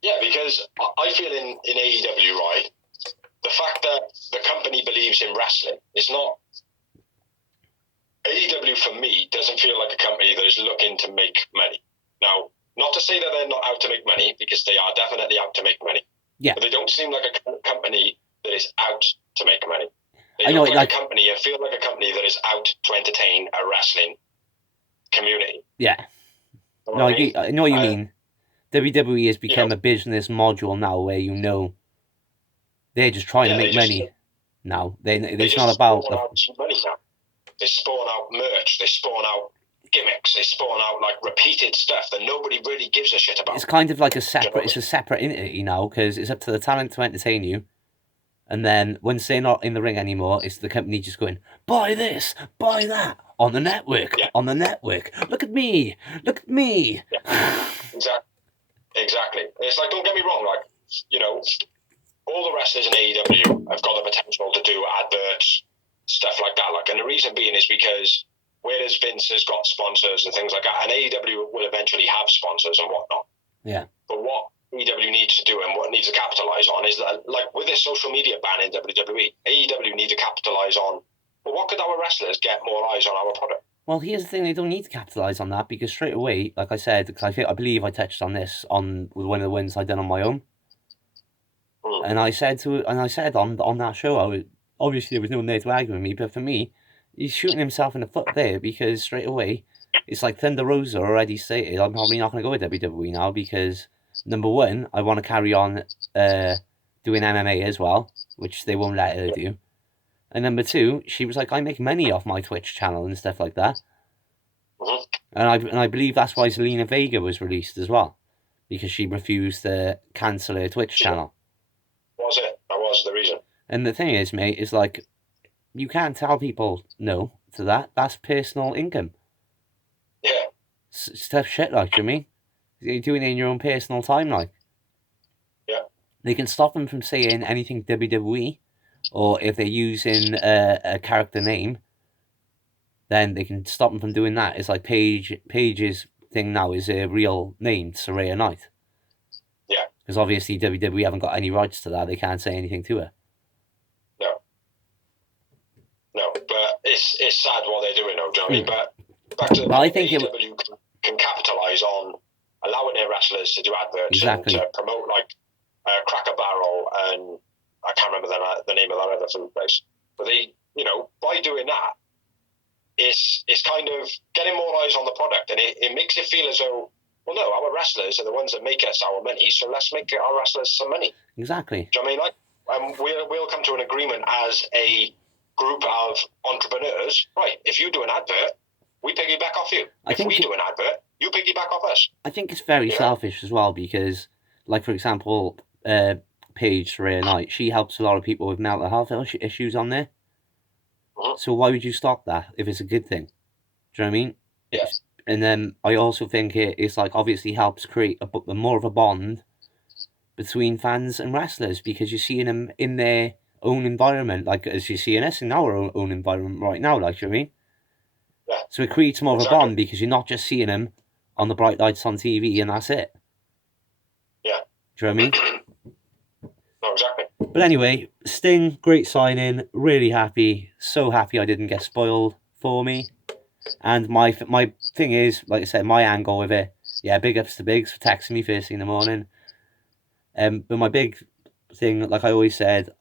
Yeah, because I feel in AEW, right, the fact that the company believes in wrestling is not... AEW, for me, doesn't feel like a company that is looking to make money. Now, not to say that they're not out to make money, because they are definitely out to make money. Yeah. But they don't seem like a company that is out to make money. They I know, look like a company and feel like a company that is out to entertain a wrestling community. Yeah. No, I know what you mean. WWE has become a business module now where, you know, they're just trying to make money now. It's not about the money now. They spawn out merch. They spawn out gimmicks. They spawn out like repeated stuff that nobody really gives a shit about. It's kind of like a separate entity now, because it's up to the talent to entertain you. And then once they're not in the ring anymore, it's the company just going, buy this, buy that, on the network, on the network. Look at me, look at me. Yeah. Exactly. It's like, don't get me wrong, like, you know, all the wrestlers in AEW have got the potential to do adverts, stuff like that. Like, and the reason being is because whereas Vince has got sponsors and things like that, and AEW will eventually have sponsors and whatnot. Yeah. But what AEW needs to do and what needs to capitalise on is that, like with this social media ban in WWE, AEW need to capitalise on, well, what could our wrestlers get more eyes on our product? Well, here's the thing, they don't need to capitalise on that, because straight away, like I said, because I believe I touched on this with one of the ones I done on my own. And I said on that show, obviously there was no one there to argue with me, but for me, he's shooting himself in the foot there, because straight away, it's like Thunder Rosa already stated, I'm probably not going to go with WWE now, because number one, I want to carry on doing MMA as well, which they won't let her do. And number two, she was like, I make money off my Twitch channel and stuff like that. Mm-hmm. And I believe that's why Zelina Vega was released as well, because she refused to cancel her Twitch channel. Was it? That was the reason. And the thing is, mate, is like, you can't tell people no to that. That's personal income. Yeah. Stuff shit, like, do you know what I mean? You're doing it in your own personal time, like. Yeah. They can stop them from saying anything WWE, or if they're using a character name, then they can stop them from doing that. It's like Paige's thing now is a real name, Saraya Knight. Yeah. Because obviously WWE haven't got any rights to that. They can't say anything to her. No, but it's sad what they're doing, though, do you know what I mean? But back to I think AEW can capitalise on allowing their wrestlers to do adverts and to promote, like, Cracker Barrel, and I can't remember the name of that other food place. But they, you know, by doing that, it's kind of getting more eyes on the product, and it makes it feel as though, well, no, our wrestlers are the ones that make us our money, so let's make our wrestlers some money. Exactly. Do you know what I mean? Like, we'll come to an agreement as a group of entrepreneurs. Right, if you do an advert, we piggyback off you. If we do an advert, you piggyback off us. I think it's very selfish as well, because, like, for example, Paige Saraya Knight, she helps a lot of people with mental health issues on there. Mm-hmm. So why would you stop that if it's a good thing? Do you know what I mean? Yes. And then I also think it's like obviously helps create a more of a bond between fans and wrestlers, because you're seeing them in their own environment, like as you're seeing us in our own environment right now, like, you know what I mean? Yeah. So it creates more of a bond, because you're not just seeing them on the bright lights on TV and that's it. Yeah. Do you know what I mean? No, exactly. But anyway, Sting, great signing, really happy, so happy I didn't get spoiled for me. And my thing is, like I said, my angle with it, yeah, big ups to Biggs for texting me first thing in the morning. But my big thing, like I always said,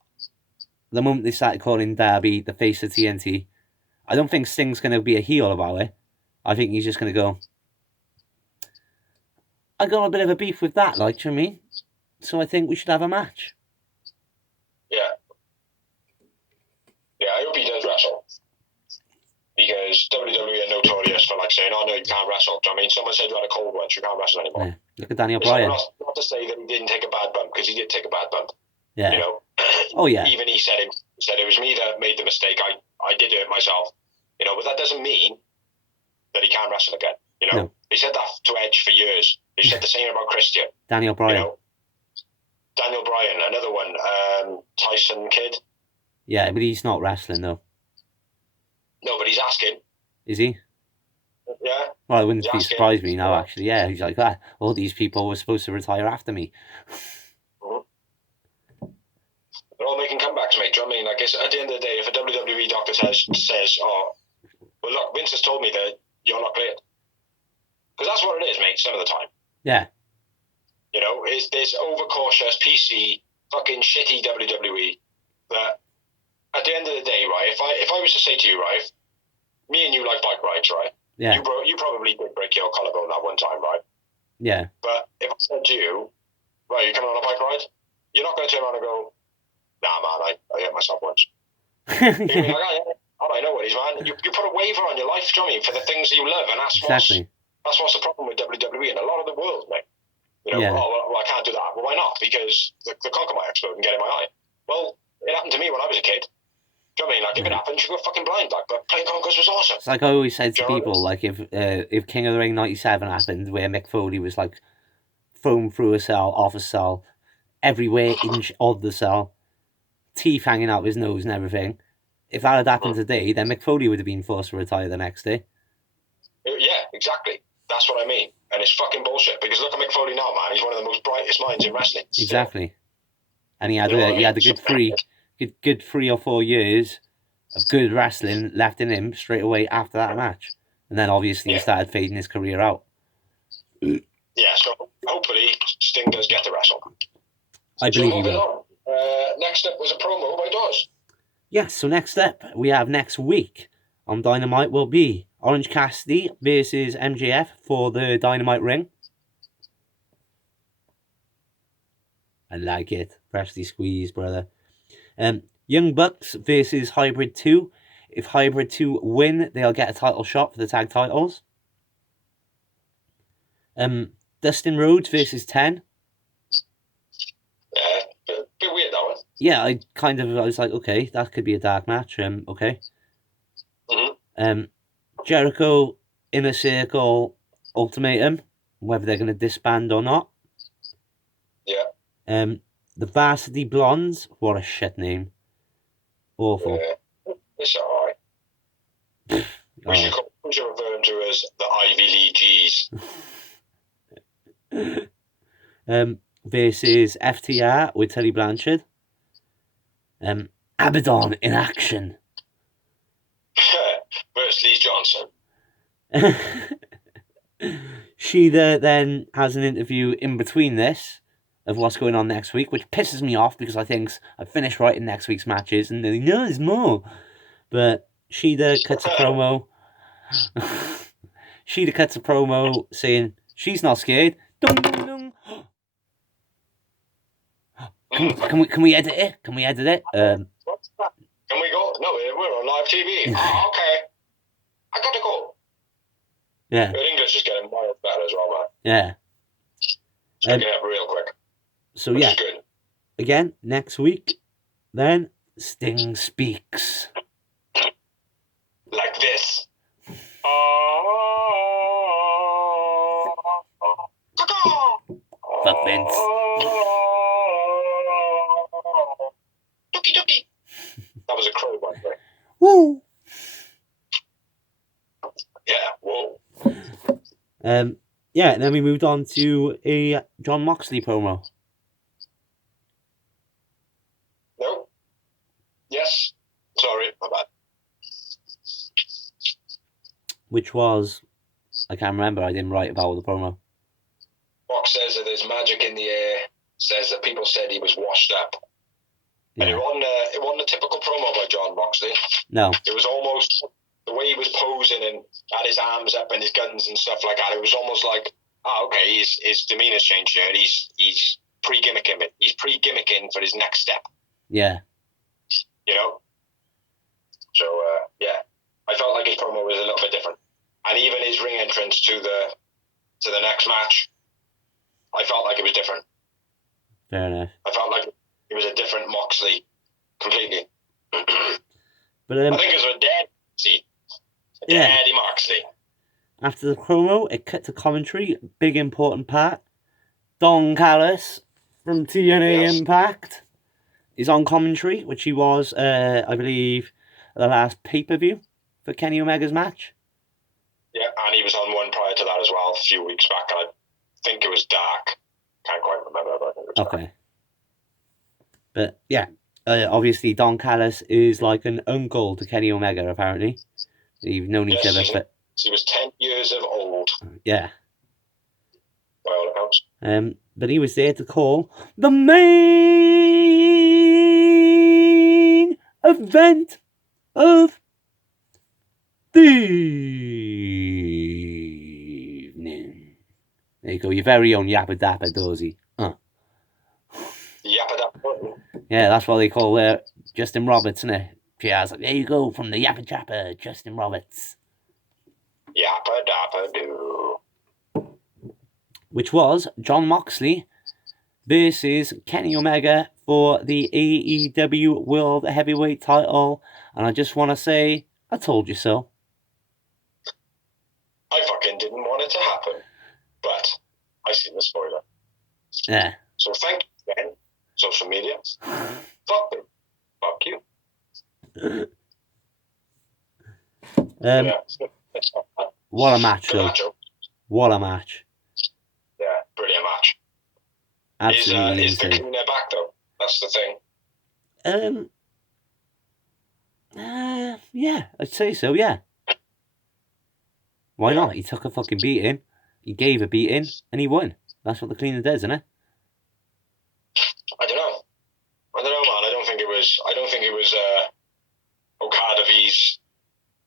the moment they started calling Darby the face of TNT, I don't think Sting's going to be a heel about it. I think he's just going to go, I got a bit of a beef with that, like, do you know what I mean? So I think we should have a match. Yeah. Yeah, I hope he does wrestle. Because WWE are notorious for, like, saying, oh, no, you can't wrestle. Do you know what I mean? Someone said you had a cold once, you can't wrestle anymore. Yeah. Look at Daniel Bryan. Not to say that he didn't take a bad bump, because he did take a bad bump. Yeah. You know? Oh, yeah. Even he said it was me that made the mistake. I did it myself. You know, but that doesn't mean that he can't wrestle again. You know? No. He said that to Edge for years. He said the same about Christian. Daniel Bryan. You know? Daniel Bryan, another one. Tyson Kidd. Yeah, but he's not wrestling, though. No, but he's asking. Is he? Yeah. Well, it wouldn't surprise me now, actually. Yeah, he's like, all these people were supposed to retire after me. They're all making comebacks, mate. Do you know what I mean? Like, at the end of the day, if a WWE doctor says, oh, well, look, Vince has told me that you're not cleared. Because that's what it is, mate, some of the time. Yeah. You know, it's this overcautious, PC, fucking shitty WWE that, at the end of the day, right, if I was to say to you, right, me and you like bike rides, right? Yeah. You probably did break your collarbone that one time, right? Yeah. But if I said to you, right, you coming on a bike ride? You're not going to turn around and go, nah, man, I hit myself once. You're going to be like, oh, I know what it is, man. You put a waiver on your life, do you know what I mean, for the things you love, and that's what's the problem with WWE and a lot of the world, mate. You know, well, I can't do that. Well, why not? Because the conker might explode and get in my eye. Well, it happened to me when I was a kid. Do you know what I mean? Like, if it happens, you go fucking blind, like, but playing conkers was awesome. It's like I always said to people, like, if King of the Ring 97 happened, where Mick Foley was, like, thrown through a cell, off a cell, everywhere inch of the cell, teeth hanging out of his nose and everything, if that had happened today, then Mick Foley would have been forced to retire the next day. Yeah, exactly. That's what I mean. And it's fucking bullshit, because look at Mick Foley now, man. He's one of the most brightest minds in wrestling. Exactly. And he had a good 3 or 4 years of good wrestling left in him straight away after that match. And then obviously he started fading his career out. Yeah, so hopefully Sting does get to wrestle. I believe he will. Next up was a promo by Dawes. Yes, so next up we have next week on Dynamite will be Orange Cassidy versus MJF for the Dynamite ring. I like it. Freshly squeezed, brother. Young Bucks versus Hybrid 2. If Hybrid 2 win, they'll get a title shot for the tag titles. Dustin Rhodes versus 10. Yeah, bit weird that one. Yeah, I was like, okay, that could be a dark match. Okay. Mm-hmm. Jericho, Inner Circle, Ultimatum, whether they're going to disband or not. Yeah. The Varsity Blondes, what a shit name. Awful. Yeah. It's alright. We should refer them to as the Ivy League G's. Versus FTR with Teddy Blanchard. Abaddon in action. Versus Lee Johnson. Shida then has an interview in between this of what's going on next week, which pisses me off because I think I've finished writing next week's matches and then no, there's more. But Shida cuts a promo. Shida cuts a promo saying she's not scared. Dun, dun, dun. Can we edit it? Can we edit it? Can we go? No, we're on live TV. Oh, okay. I gotta go. Yeah. Your English is getting miles better as well, man. Yeah. Picking up real quick. So yeah. Good. Again, next week, then Sting speaks. Like this. Fuck Vince. Dookie. That was a crow, by the way. Woo. Yeah, whoa. Yeah, and then we moved on to a Jon Moxley promo. No. Yes. Sorry, my bad. Which was, I can't remember, I didn't write about the promo. Mox says that there's magic in the air, says that people said he was washed up. Yeah. And it wasn't a typical promo by Jon Moxley. No. It was almost the way he was posing and had his arms up and his guns and stuff like that. It was almost like, okay, his demeanor's changed here. He's pre-gimmicking it. He's pre-gimmicking for his next step. Yeah. You know? So, yeah. I felt like his promo was a little bit different. And even his ring entrance to the next match, I felt like it was different. Fair enough. I felt like it was a different Moxley completely. But I think it was a Daddy Moxley. After the promo, it cut to commentary. Big important part. Don Callis from TNA Impact is on commentary, which he was, I believe, the last pay-per-view for Kenny Omega's match. Yeah, and he was on one prior to that as well, a few weeks back, and I think it was Dark. Can't quite remember, but I think it was Dark. But yeah, obviously Don Callis is like an uncle to Kenny Omega, apparently. They've known each other for... He was 10 years of old. Yeah. By all accounts. But he was there to call the main event of the evening. There you go, your very own Yappa Dappa Dozy. Yappa Dappa. Yeah, that's what they call Justin Roberts, isn't it? Yeah, I was like, there you go, from the Yappa Jappa, Justin Roberts. Yappa Dappa Do. Which was Jon Moxley versus Kenny Omega for the AEW World Heavyweight title. And I just want to say, I told you so. I fucking didn't want it to happen. But I seen the spoiler. Yeah. So thank you, man. Social media. Fuck them. Fuck you. What a match, though. What a match. Yeah, brilliant match. Absolutely is the cleaner back, though? That's the thing. Yeah, I'd say so, yeah. Why not? He took a fucking beating. He gave a beating, and he won. That's what the cleaner does, isn't it? I don't know, man. I don't think it was Okada vs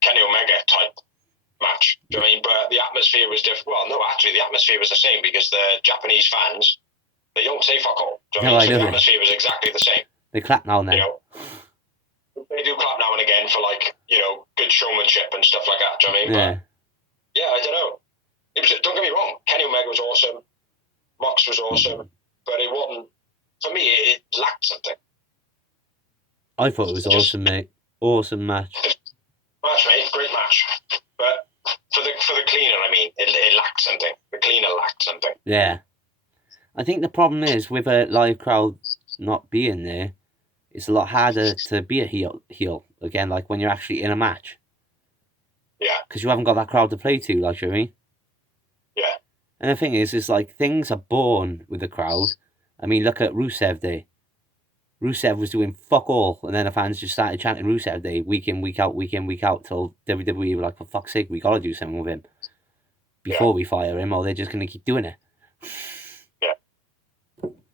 Kenny Omega type match. Do you know what I mean? But the atmosphere was different. Well, no, actually, the atmosphere was the same because the Japanese fans, they don't say fuck all. Do you know what I mean? So the atmosphere was exactly the same. They clap now and then. You know? and stuff like that. Do you know what I mean? Yeah. But yeah, I don't know. Don't get me wrong. Kenny Omega was awesome. Mox was awesome, but it wasn't. For me, it lacked something. I thought it was awesome, mate. Awesome match. Match, mate. Great match. But for the cleaner, I mean, it lacked something. The cleaner lacked something. Yeah. I think the problem is with a live crowd not being there, it's a lot harder to be a heel again, like when you're actually in a match. Yeah. Because you haven't got that crowd to play to, like, you know what I mean? Yeah. And the thing is like, things are born with the crowd. I mean, look at Rusev Day. Rusev was doing fuck all, and then the fans just started chanting Rusev Day week in, week out, till WWE were like, for fuck's sake, we gotta do something with him before we fire him, or they're just gonna keep doing it. Yeah.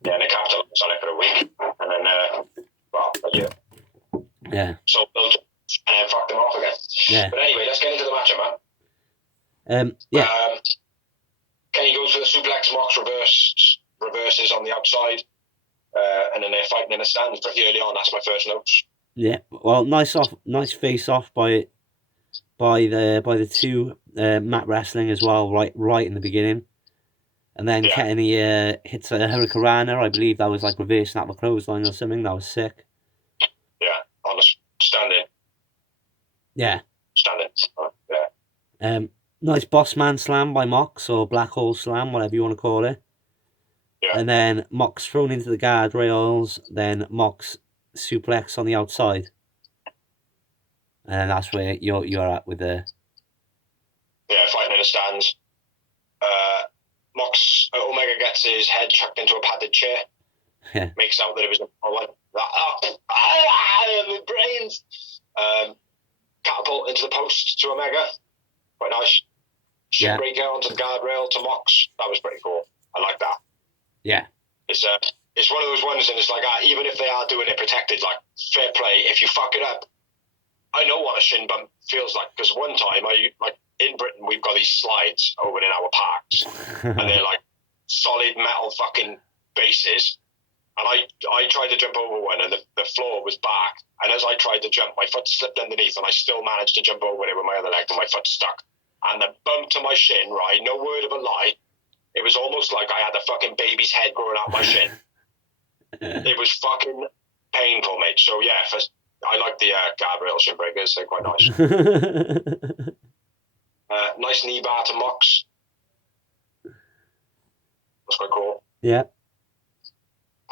Yeah, and they capitalized on it for a week, and then, a year. Yeah. So, and then fucked them off again. Yeah. But anyway, let's get into the match, man. Yeah. Kenny goes for the suplex, Mox reverses on the outside, and then they're fighting in the stands pretty early on. That's my first notes. Yeah. Well, nice face off by the two Mat Wrestling as well, right in the beginning. And then Kenny hits a Hurricanrana. I believe that was like reversing out of a clothesline or something. That was sick. Yeah, on the standing. Yeah. Standing. Yeah. Nice boss man slam by Mox, or black hole slam, whatever you want to call it. Yeah. And then Mox thrown into the guardrails, then Mox suplex on the outside. And that's where you're at with the... Yeah, fighting in the stands. Mox, Omega gets his head chucked into a padded chair. Yeah. Makes out that it was the brains. Catapult into the post to Omega. Quite nice. Breaker onto the guardrail to Mox. That was pretty cool. I like that. Yeah. It's one of those ones, and it's like, even if they are doing it protected, like, fair play. If you fuck it up, I know what a shin bump feels like, because one time, in Britain, we've got these slides over in our parks, and they're like solid metal fucking bases. And I tried to jump over one, and the floor was back. And as I tried to jump, my foot slipped underneath, and I still managed to jump over it with my other leg, and my foot stuck. And the bump to my shin, right, no word of a lie, it was almost like I had a fucking baby's head growing out my shin. It was fucking painful, mate. So, yeah, I like the guardrail shin breakers. They're quite nice. Nice knee bar to Mox. That's quite cool. Yeah.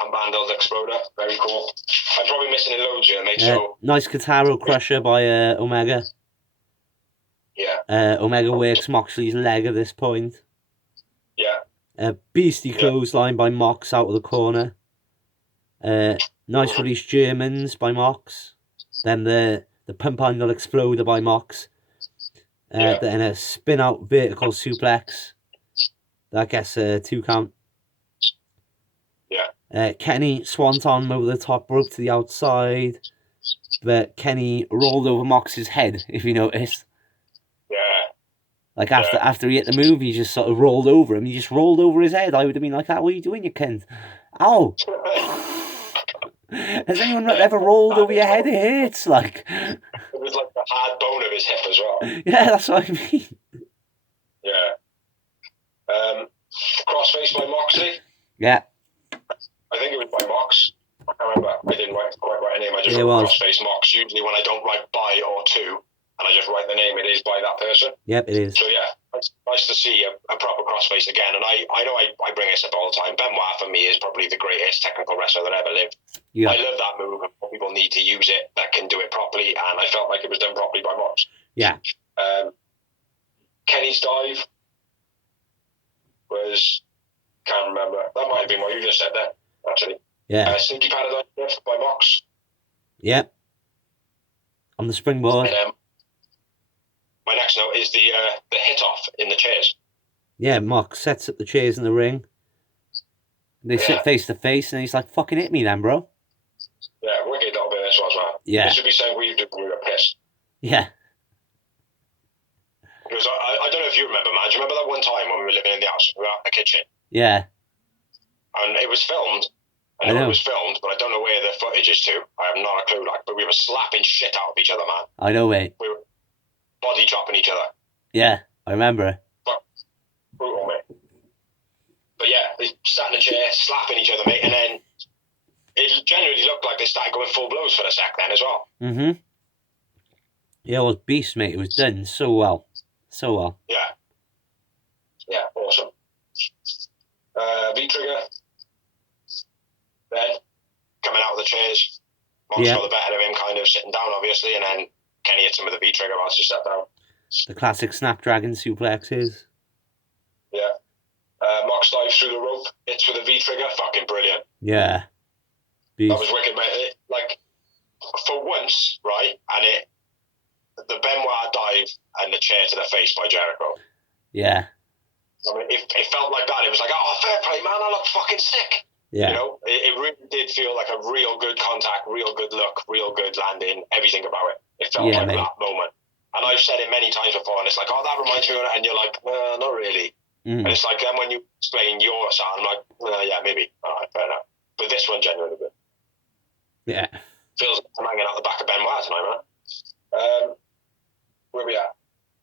And Bandled Exploder. Very cool. I'm probably missing a load here, mate. So nice Kataro Crusher by Omega. Yeah. Omega works Moxley's leg at this point. Yeah. Beastie clothesline by Mox out of the corner. Nice release Germans by Mox. Then the pump handle exploder by Mox. Then a spin out vertical suplex. That gets a 2 count. Yeah. Kenny swanton over the top rope to the outside. But Kenny rolled over Mox's head, if you noticed. Yeah. Like after he hit the move, he just sort of rolled over him. He just rolled over his head. I would have been like, "What are you doing, you cunt? Ow!" Has anyone ever rolled over your head? It hurts. Like, it was like the hard bone of his hip as well. Yeah, that's what I mean. Yeah. Crossface by Moxley. Yeah. I think it was by Mox. I can't remember. I didn't quite write a name. I just wrote Crossface Mox. Usually when I don't write by or to, and I just write the name, it is by that person. Yep, it is. So yeah, it's nice to see a proper crossface again. And I know I bring this up all the time. Benoit for me is probably the greatest technical wrestler that ever lived. Yeah. I love that move. People need to use it that can do it properly, and I felt like it was done properly by Mox. Yeah. Kenny's dive was, can't remember. That might have been what you just said there, actually. Yeah. Sneaky Paradise Drift by Mox. Yep. On the springboard. And, my next note is the hit off in the chairs. Yeah, Mox sets up the chairs in the ring. They sit face to face, and he's like, "Fucking hit me, then, bro." Yeah, wicked little bit of this was, man. Yeah. This would be something we do when we were pissed. Yeah. Because I don't know if you remember, man. Do you remember that one time when we were living in the house? We were out in the kitchen. Yeah. And it was filmed. I know it was filmed, but I don't know where the footage is to. I have not a clue, like, but we were slapping shit out of each other, man. I know, mate. body chopping each other. Yeah, I remember it. Brutal, mate. But yeah, they sat in a chair, slapping each other, mate, and then it genuinely looked like they started going full blows for a sec then as well. Mm-hmm. Yeah, it was beast, mate. It was done so well. So well. Yeah. Yeah, awesome. V-Trigger. Then, coming out of the chairs. Mox got the better of him, kind of sitting down, obviously, and then Kenny hits him with a V-Trigger whilst he sat down. The classic Snapdragon suplexes. Yeah. Mox dives through the rope, hits with a V-Trigger. Fucking brilliant. Yeah. Beast. That was wicked, mate. Like, for once, right, and the Benoit dive and the chair to the face by Jericho. Yeah. I mean, it felt like that. It was like, oh, fair play, man. I look fucking sick. Yeah. You know, it really did feel like a real good contact, real good look, real good landing, everything about it. It felt like that moment. And I've said it many times before, and it's like, oh, that reminds me of it. And you're like, not really. And it's like, then when you explain your sound, I'm like, yeah, maybe. All right, fair enough. But this one genuinely good. Yeah. Feels like I'm hanging out the back of Benoit tonight, man. Where we at?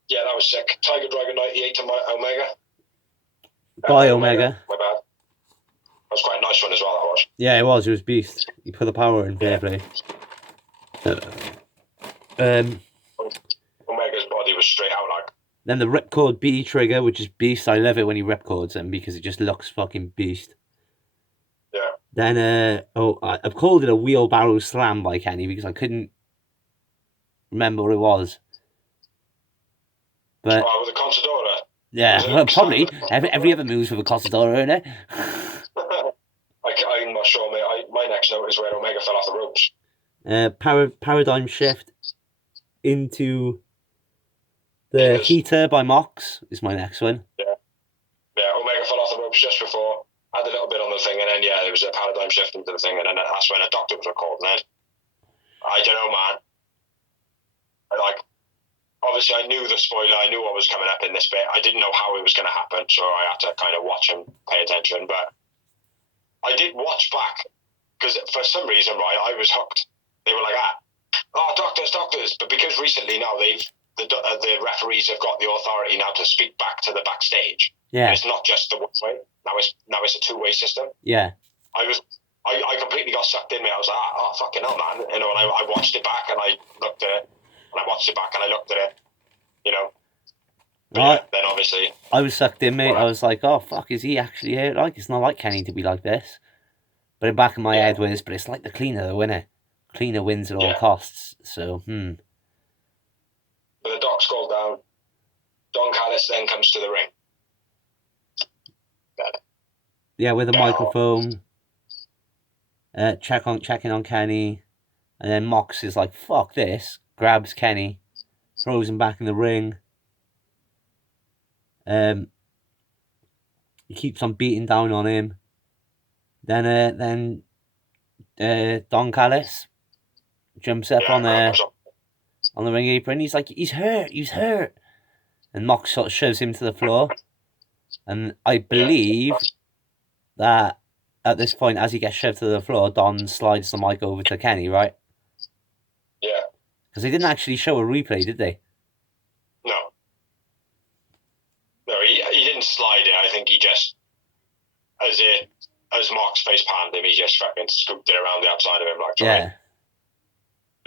Yeah, that was sick. Tiger Dragon 98 to Omega. By Omega. My bad. That was quite a nice one as well, that was. Yeah, it was. It was beast. You put the power in, fair play. Omega's body was straight out like. Then the ripcord B trigger, which is beast. I love it when he ripcords him because it just looks fucking beast. Yeah. Then, I've called it a wheelbarrow slam by Kenny because I couldn't remember what it was. But with a Contadora. Yeah, well, probably every other move's with a Contadora in it. I'm not sure, mate. My next note is where Omega fell off the ropes. Paradigm shift into the heater by Mox is my next one. Yeah, Omega fell off the ropes just before. Had a little bit on the thing, and then there was a paradigm shift into the thing, and then that's when a doctor was recalled. And then I don't know, man. Obviously, I knew the spoiler. I knew what was coming up in this bit. I didn't know how it was going to happen, so I had to kind of watch and pay attention. But I did watch back because for some reason, right, I was hooked. They were like, oh, doctors. But because recently now the referees have got the authority now to speak back to the backstage. Yeah, it's not just the one way. Now it's a two-way system. Yeah, I completely got sucked in. I was like, oh fucking hell, man. You know, and I watched it back and I looked at it. And I watched it back and I looked at it, you know. But then obviously I was sucked in, mate. I was like, oh fuck, is he actually here? Like, it's not like Kenny to be like this. But in the back of my head was, but it's like the cleaner though, isn't it? Cleaner wins at all costs. So But the doc's called down. Don Callis then comes to the ring. Yeah, with a microphone. Checking on Kenny. And then Mox is like, fuck this. Grabs Kenny, throws him back in the ring. He keeps on beating down on him. Then Don Callis jumps up on the ring apron. He's like, he's hurt. And Mox sort of shoves him to the floor. And I believe that at this point, as he gets shoved to the floor, Don slides the mic over to Kenny, right? Yeah. Because they didn't actually show a replay, did they? No, he didn't slide it. I think he just, as Mox face palmed him, he just fucking scooped it around the outside of him like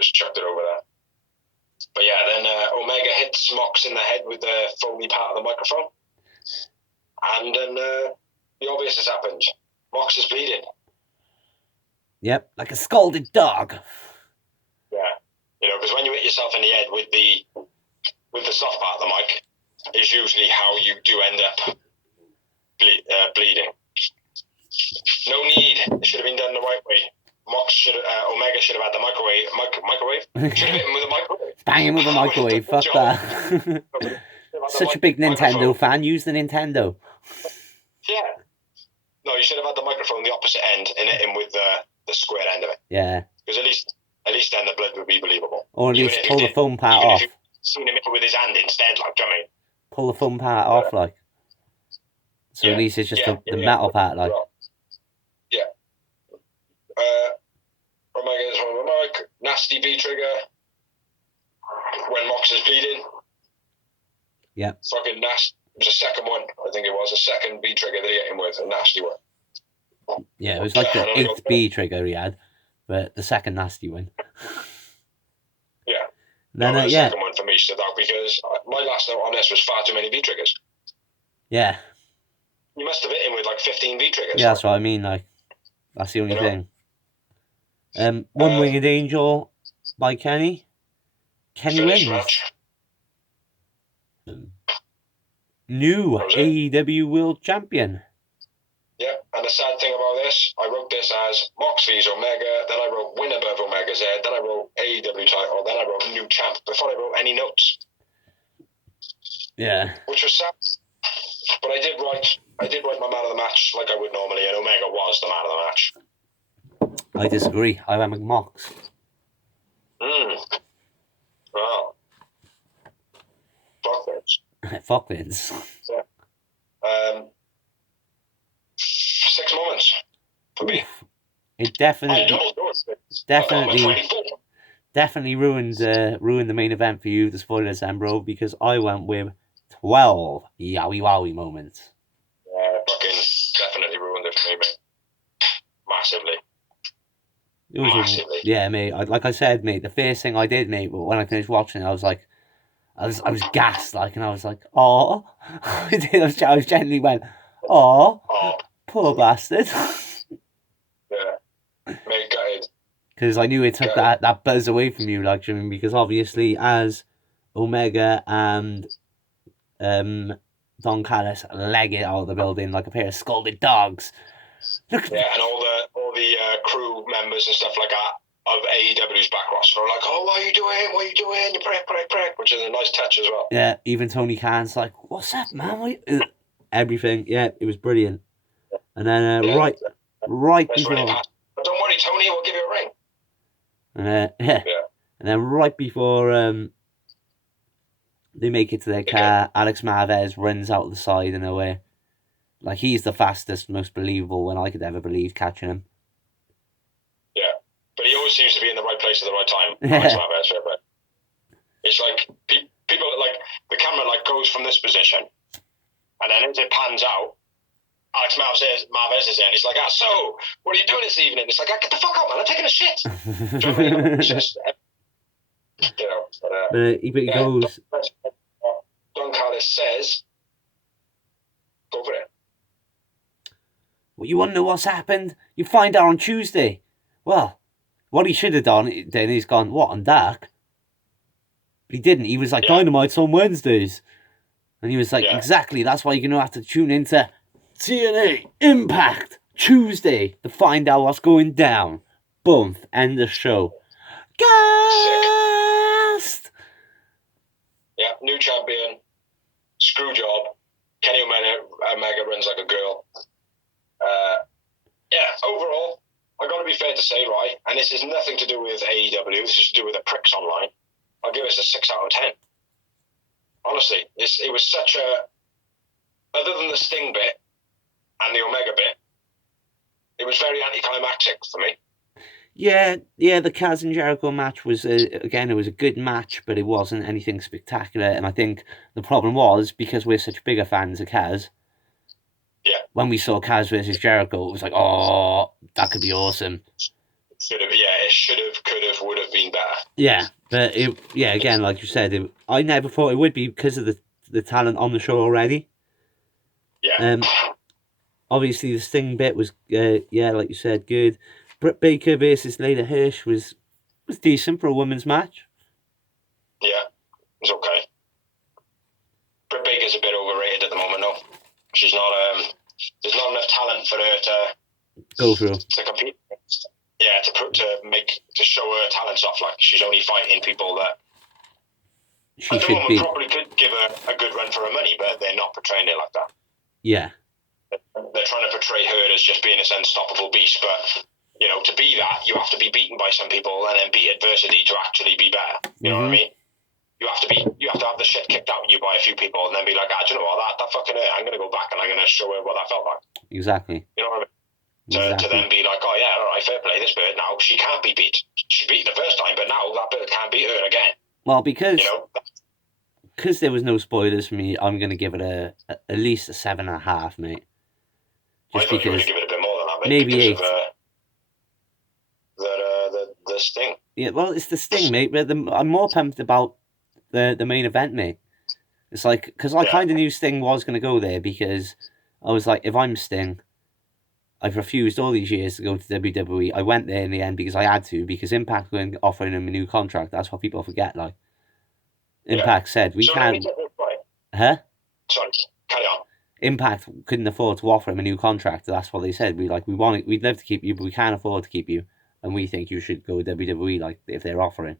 just chucked it over there. But yeah, then Omega hits Mox in the head with the foamy part of the microphone, and then the obvious has happened. Mox is bleeding. Yep, like a scalded dog. Yeah. You know, because when you hit yourself in the head with the soft part of the mic, is usually how you do end up bleeding. No need. It should have been done the right way. Omega should have had the microwave. Should have hit him with a microwave. Bang him with a microwave. Fuck that. Such a big Nintendo fan. Use the Nintendo. Yeah. No, you should have had the microphone the opposite end and hit him with the square end of it. Yeah. Because at least then the blood would be believable. Or at least pull the foam part off. If you've seen him with his hand instead, like, do you know what I mean? Pull the foam part off, like. So at least it's just the metal part, like. Yeah. Omega's on the mic. Nasty V trigger. When Mox is bleeding. Yeah. Fucking nasty. It was a second one, I think it was. A second B trigger that he hit him with, a nasty one. Yeah, it was like the 8th B trigger he had, but the second nasty one. Yeah. Then, the second one for me stood out because my last note on this was far too many B triggers. Yeah. You must have hit him with like 15 B triggers. Yeah, that's what I mean. Like, that's the only thing. One Winged Angel by Kenny. Kenny wins. Match. New AEW World Champion. Yeah, and the sad thing about this, I wrote this as Moxley's Omega, then I wrote win above Omega's head, then I wrote AEW title, then I wrote new champ before I wrote any notes. Yeah. Which was sad. But I did write my man of the match like I would normally, and Omega was the man of the match. I disagree. I went with Mox. Wow. Fuck this. Fuck this. Yeah. 6 moments for me. It definitely ruined the main event for you, the spoilers, bro, because I went with 12 yowie wowie moments. Yeah, fucking definitely ruined it for me, mate. Massively. Massively. Yeah, mate. Like I said, mate, the first thing I did, mate, when I finished watching it, I was like, I was gassed, like, and I was like, oh. I was genuinely went, oh. Poor bastard. Yeah. Mate, gutted. Because I knew it took that buzz away from you, like, Jimmy, because obviously as Omega and Don Callis leg it out of the building like a pair of scalded dogs. Yeah, and all the crew members and stuff like that of AEW's back roster are like, oh, what are you doing? You prick, which is a nice touch as well. Yeah, even Tony Khan's like, what's up, man? Everything. Yeah, it was brilliant. And then right before... But don't worry, Tony, we'll give you a ring. Yeah. And then right before they make it to their car, Alex Marvez runs out the side in a way. Like, he's the fastest, most believable one I could ever believe catching him. Yeah. But he always seems to be in the right place at the right time. Alex Marvez, fair play. It's like, people, like, the camera, like, goes from this position, and then as it pans out, Alex Marvez is in. He's like, so, what are you doing this evening? It's like, get the fuck out, man. I'm taking a shit. Do you know what I mean? It's just, he goes... Don Callis says, go for it. Well, you want to know what's happened? You find out on Tuesday. Well, what he should have done, then he's gone, what, on Dark? But he didn't. He was like, Dynamite's on Wednesdays. And he was like, exactly, that's why you're going to have to tune into TNA Impact Tuesday to find out what's going down. Boom, end the show. Gassed! Yeah, new champion, screw job. Kenny Omega runs like a girl. Overall, I got to be fair to say, right, and this is nothing to do with AEW, this is to do with the pricks online. I'll give this a 6 out of 10. Honestly, it was such a, other than the Sting bit and the Omega bit, it was very anticlimactic for me. Yeah, the Kaz and Jericho match was, again, it was a good match, but it wasn't anything spectacular, and I think the problem was, because we're such bigger fans of Kaz, when we saw Kaz versus Jericho, it was like, oh, that could be awesome. It should have, could have, would have been better. Yeah, but again, like you said, I never thought it would be because of the talent on the show already. Yeah. Obviously, the Sting bit was, like you said, good. Britt Baker versus Layla Hirsch was decent for a women's match. Yeah, it was okay. Britt Baker's a bit overrated at the moment, though. She's not. There's not enough talent for her to go through to compete. Yeah, to show her talents off. Like, she's only fighting people that she at the should moment be. Probably could give her a good run for her money, but they're not portraying it like that. Yeah. They're trying to portray her as just being this unstoppable beast, but to be that, you have to be beaten by some people and then beat adversity to actually be better. You know what I mean? You have to have the shit kicked out of you by a few people and then be like, do you know what, that fucking hurt. I'm going to go back and I'm going to show her what that felt like. Exactly. You know what I mean? To then be like, oh yeah, all right, fair play, this bird, now she can't be beat. She beat the first time, but now that bird can't beat her again. Well, because because there was no spoilers for me, I'm going to give it at least a 7.5, mate. I thought you were going to give it a bit more than that, mate. Maybe 8. The Sting. Yeah, well, it's the Sting, mate. But I'm more pumped about the main event, mate. It's like, because I kind of knew Sting was going to go there, because I was like, if I'm Sting, I've refused all these years to go to WWE. I went there in the end because I had to, because Impact were offering him a new contract. That's what people forget, like. Impact said, we can't... Huh? Sorry, carry on. Impact couldn't afford to offer him a new contract. That's what they said. We'd love to keep you, but we can't afford to keep you. And we think you should go to WWE, like, if they're offering.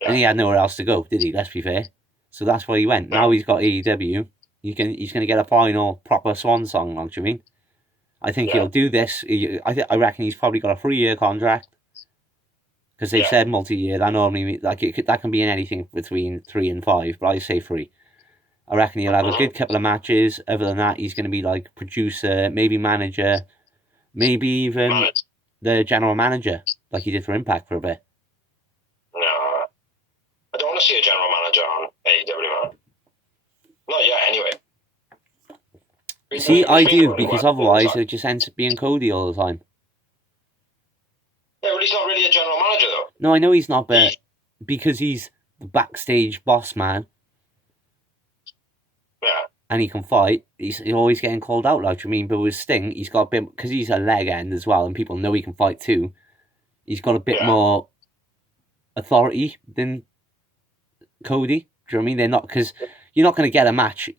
Yeah. And he had nowhere else to go, did he? Let's be fair. So that's where he went. Yeah. Now he's got AEW. He's going to get a final proper swan song, don't you mean? I think he'll do this. I reckon he's probably got a 3-year contract. Because they've said multi-year. That normally, like, that can be in anything between 3 and 5, but I say 3. I reckon he'll have a good couple of matches. Other than that, he's going to be like producer, maybe manager, maybe even the general manager, like he did for Impact for a bit. No, I don't want to see a general manager on AEW, man. Not yet, anyway. See, I do, because otherwise it just ends up being Cody all the time. Yeah, well, he's not really a general manager, though. No, I know he's not, but because he's the backstage boss man. Yeah. And he can fight, he's always getting called out, like, you mean? But with Sting, he's got a bit, because he's a leg end as well, and people know he can fight too. He's got a bit more authority than Cody. Do you know what I mean? They're not, because you're not going to get a match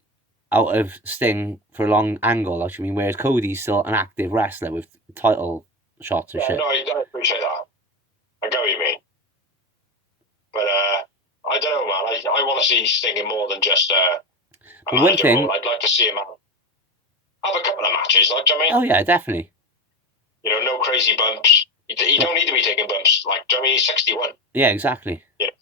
out of Sting for a long angle, like, you mean? Whereas Cody's still an active wrestler with title shots and shit. No, I appreciate that. I get what you mean. But I don't know, man. I want to see Sting in more than just a manager role. I'd like to see him have a couple of matches, like, do you know what I mean? Oh, yeah, definitely. You know, no crazy bumps. You don't need to be taking bumps. Like, do you know what I mean? He's 61. Yeah, exactly. You know,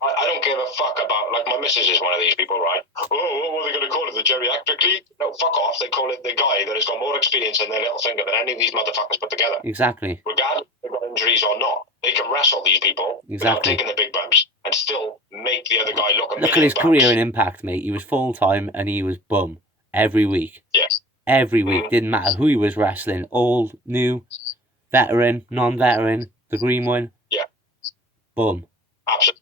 I don't give a fuck about, like, my missus is one of these people, right? Oh, what are they going to call it? The geriatric league? No, fuck off. They call it the guy that has got more experience in their little finger than any of these motherfuckers put together. Exactly. Regardless if they've got injuries or not, they can wrestle these people without taking the big bumps and still make the other guy look a million Look at his bucks. career in Impact, mate. He was full-time and he was bum every week. Yes. Every week. Didn't matter who he was wrestling. Old, new, veteran, non-veteran, the green one. Yeah. Bum. Absolutely.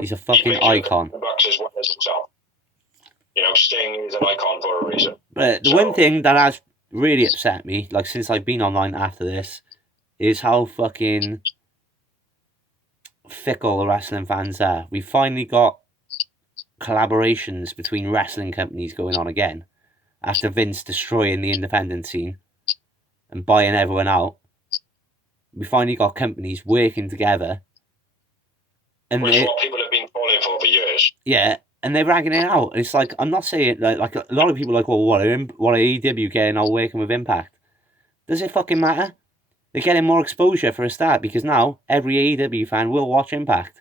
He's a fucking icon. Bucks as well as himself. You know, Sting is an icon for a reason. But the one thing that has really upset me, like, since I've been online after this, is how fucking fickle the wrestling fans are. We finally got collaborations between wrestling companies going on again after Vince destroying the independent scene and buying everyone out. We finally got companies working together. And which is what people have been calling for years. Yeah, and they're ragging it out. It's like, I'm not saying, like a lot of people are like, well, what are AEW getting all working with Impact? Does it fucking matter? They're getting more exposure for a start, because now every AEW fan will watch Impact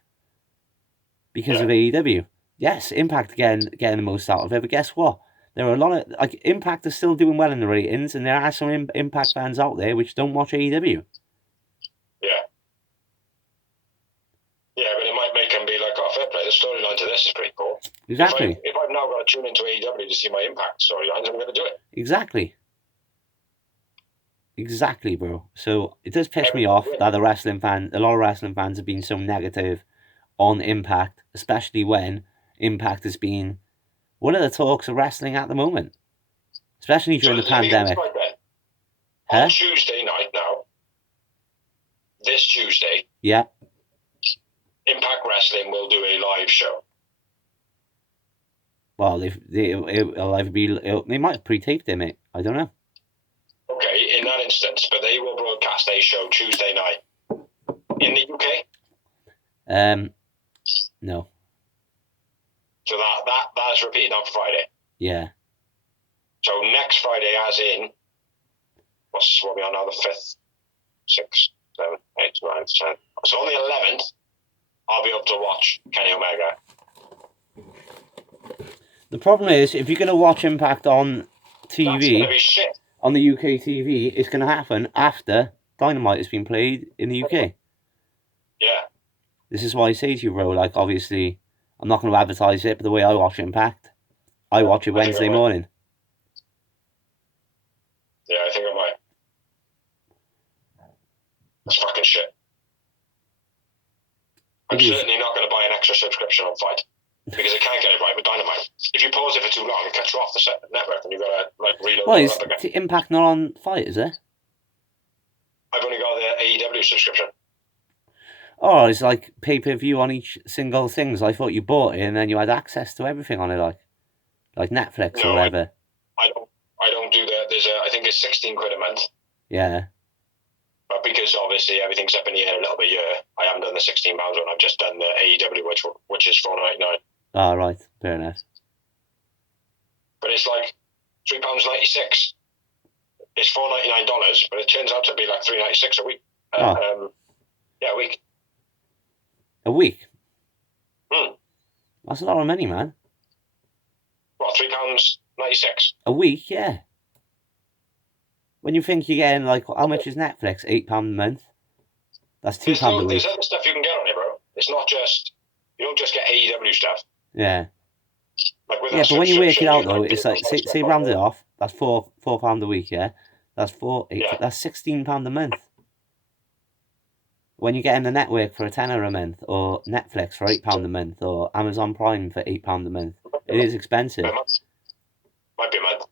because of AEW. Yes, Impact getting the most out of it, but guess what? There are a lot of, like, Impact is still doing well in the ratings, and there are some Impact fans out there which don't watch AEW. Yeah. Yeah, but it might make them be like, oh, fair play, the storyline to this is pretty cool. Exactly. If I've now got to tune into AEW to see my Impact storylines, I'm going to do it. Exactly. Exactly, bro. So it does piss me off that a lot of wrestling fans have been so negative on Impact, especially when Impact has been one of the talks of wrestling at the moment, especially during the pandemic. On Tuesday night now, this Tuesday, Impact Wrestling will do a live show. Well, it'll either be, they might have pre-taped it, mate. I don't know. Okay, in that instance, but they will broadcast a show Tuesday night in the UK. No. So that is repeated on Friday. Yeah. So next Friday, as in, what are we on now? The 5th, 6th, 7th, 8th, 9th, 10th. So on the 11th, I'll be able to watch Kenny Omega. The problem is, if you're going to watch Impact on TV, that's going to be shit. On the UK TV, it's going to happen after Dynamite has been played in the UK. Yeah. This is why I say to you, bro, like, obviously, I'm not going to advertise it, but the way I watch Impact, I watch it Wednesday morning. Yeah, I think I might. That's fucking shit. I'm certainly not going to buy an extra subscription on Fight because I can't get it right with Dynamite. If you pause it for too long, it cuts you off the network, and you've got to like reload it up again. Is Impact not on Fight? Is it? I've only got the AEW subscription. Oh, it's like pay-per-view on each single thing. So I thought you bought it and then you had access to everything on it, like Netflix or whatever. I don't do that. I think it's 16 quid a month. Yeah. But because obviously everything's up in the air a little bit here, I haven't done the £16 one. I've just done the AEW, which is £4.99. Oh, right. Fair enough. But it's like £3.96. It's $4.99, but it turns out to be like $3.96 a week. Yeah, a week. A week? Hmm. That's a lot of money, man. What, £3.96? A week, yeah. When you think you're getting, like, how much is Netflix? £8 a month? That's £2 a week. There's other stuff you can get on it, bro. It's not just, you don't just get AEW stuff. Yeah. Like with but when you work it out, though, it's like, say round it off, that's £4 a week, yeah? That's that's £16 a month. When you're getting the network for £10 a month, or Netflix for £8 a month, or Amazon Prime for £8 a month, it is expensive. Might be a month.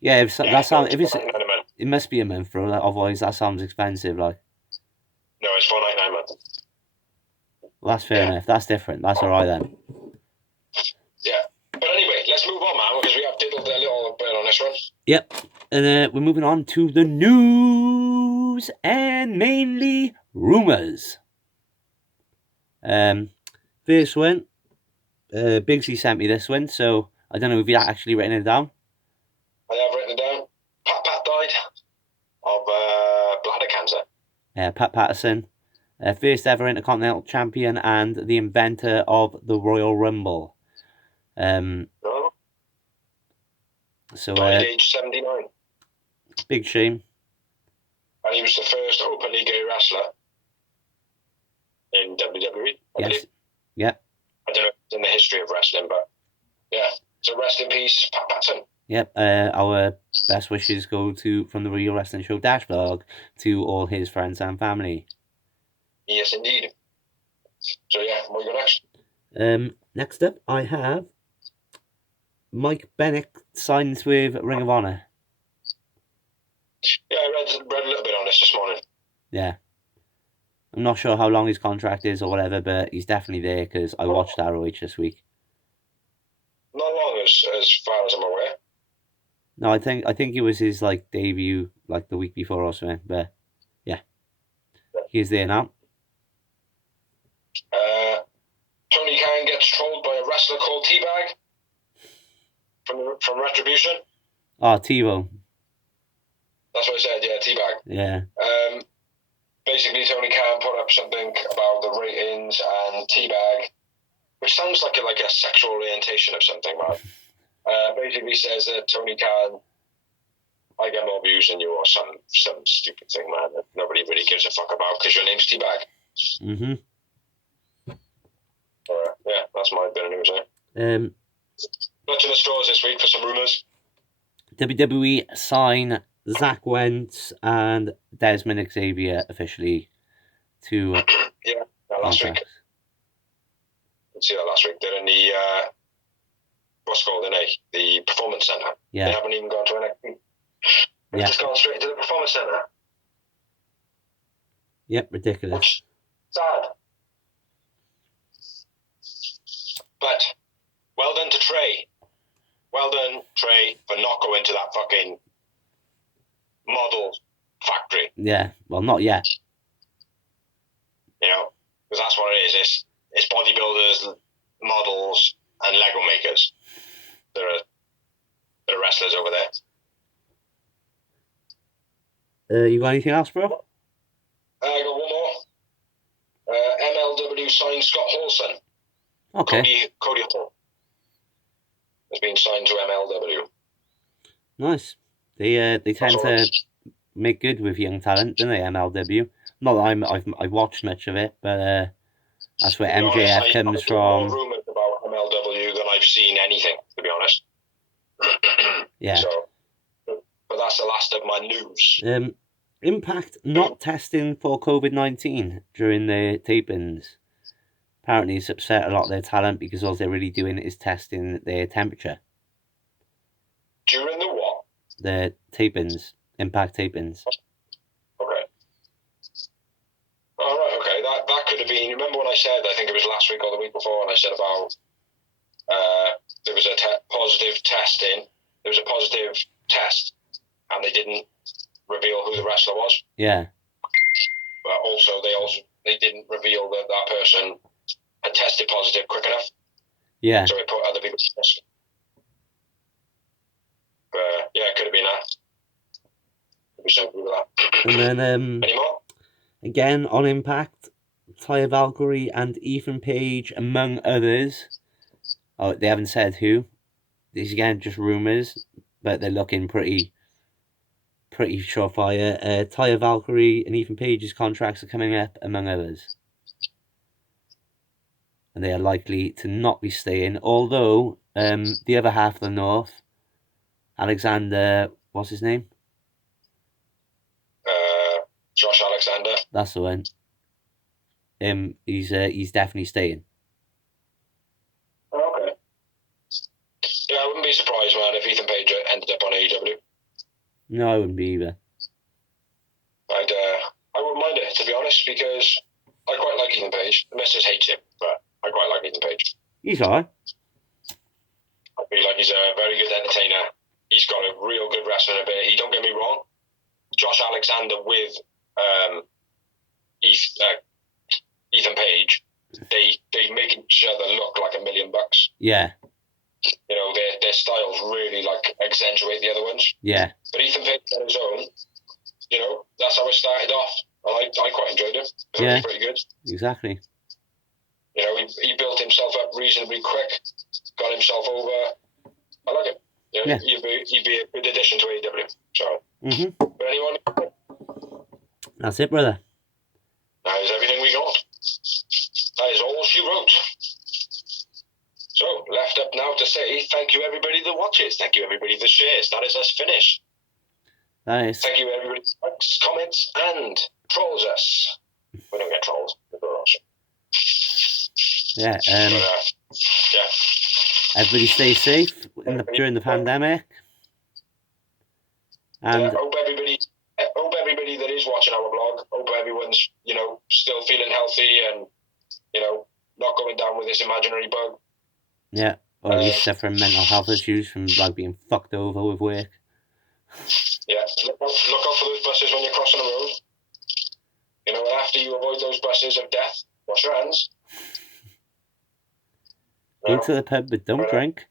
Yeah, it must be a month, bro. Otherwise, that sounds expensive. Like, no, it's $4.99 a month. Well, that's fair enough. That's different. That's all right then. Yeah, but anyway, let's move on, man, because we have diddled a little bit on this one. Yep, and we're moving on to the news and mainly rumours. First one, Bigsy sent me this one, so I don't know if you've actually written it down. I have written it down. Pat died of bladder cancer. Pat Patterson, first ever Intercontinental Champion and the inventor of the Royal Rumble. So died at age 79. Big shame. And he was the first openly gay wrestler in WWE, I believe. Yeah. I don't know if it's in the history of wrestling, but yeah. So rest in peace, Pat Patterson. Yep, our best wishes go from the Real Wrestling Show Dash blog to all his friends and family. Yes, indeed. So yeah, what you got next? Next up, I have Mike Bennett signs with Ring of Honor. Yeah, I read a little bit on this morning. Yeah. I'm not sure how long his contract is or whatever, but he's definitely there because I watched ROH this week. Not long, as far as I'm aware. No, I think it was his like debut like the week before or something, but yeah. He's there now. Tony Khan gets trolled by a wrestler called T-Bag from Retribution. Oh, T-Bone. That's what I said, yeah, T-Bag. Yeah. Basically, Tony Khan put up something about the ratings and T-Bag, which sounds like a sexual orientation of something, man. Basically says that Tony Khan, I get more views than you, or some stupid thing, man, that nobody really gives a fuck about because your name's T-Bag. Mm-hmm. Yeah, that's my bit of news, Clutching the straws this week for some rumours. WWE sign Zach Wentz and Desmond Xavier officially to last week. Let's see that last week. They're in the what's called the Performance Centre. Yeah. They haven't even gone to NXT. They've just gone straight to the Performance Centre. Yep, ridiculous. Which, sad. But well done to Trey. Well done, Trey, for not going to that fucking model factory. Yeah, well, not yet. You know, because that's what it is. It's bodybuilders, models, and Lego makers. There are wrestlers over there. You got anything else, bro? I got one more. MLW signed Scott Hawson. Okay. Cody Hall has been signed to MLW. Nice. They tend to make good with young talent, don't they? MLW. Not that I've watched much of it, but That's where To be honest, MJF comes I've more from. rumours about MLW than I've seen anything, to be honest. Yeah. So, but that's the last of my news. Impact not testing for COVID-19 during their tapings. Apparently it's upset a lot of their talent because all they're really doing is testing their temperature. During the what? The tapings. Impact tapings. Okay. All right, okay. That could have been... Remember when I said, I think it was last week or the week before, and I said about there was a positive testing. There was a positive test, and they didn't reveal who the wrestler was. Yeah. But also they didn't reveal that that person had tested positive quick enough. Yeah. So it put other people at risk. But yeah, it could have been that. Could be something with that. And then any more? Again on Impact, Taya Valkyrie and Ethan Page, among others. Oh, they haven't said who. These again just rumours, but they're looking pretty surefire. Taya Valkyrie and Ethan Page's contracts are coming up, among others. And they are likely to not be staying, although the other half of the North, Alexander, what's his name? Josh Alexander. That's the one. He's definitely staying. Oh, okay. Yeah, I wouldn't be surprised, man, if Ethan Page ended up on AEW. No, I wouldn't be either. I wouldn't mind it, to be honest, because I quite like Ethan Page. The missus hates him, but I quite like Ethan Page. He's alright. I feel like he's a very good entertainer. He's got a real good wrestling ability. Don't get me wrong. Josh Alexander with Ethan Page, they make each other look like $1 million. Yeah. You know, their styles really like accentuate the other ones. Yeah. But Ethan Page on his own, you know, that's how it started off. I quite enjoyed him. It was pretty good. Exactly. You know, he built himself up reasonably quick, got himself over. I like him. You know, he'd be a good addition to AEW. So, But anyone? That's it, brother. That is everything we got. That is all she wrote. So, left up now to say thank you everybody that watches. Thank you everybody that shares. That is us finished. That is. Thank you everybody that likes, comments, and trolls us. We don't get trolls. We're awesome. Yeah. Yeah. Everybody stay safe during the pandemic. And yeah, hope everybody that is watching our blog, hope everyone's, you know, still feeling healthy and, you know, not going down with this imaginary bug. Yeah, or at least suffering mental health issues from like being fucked over with work. Yeah, look out for those buses when you're crossing the road. You know, and after you avoid those buses of death, wash your hands. Go to the pub, but don't drink.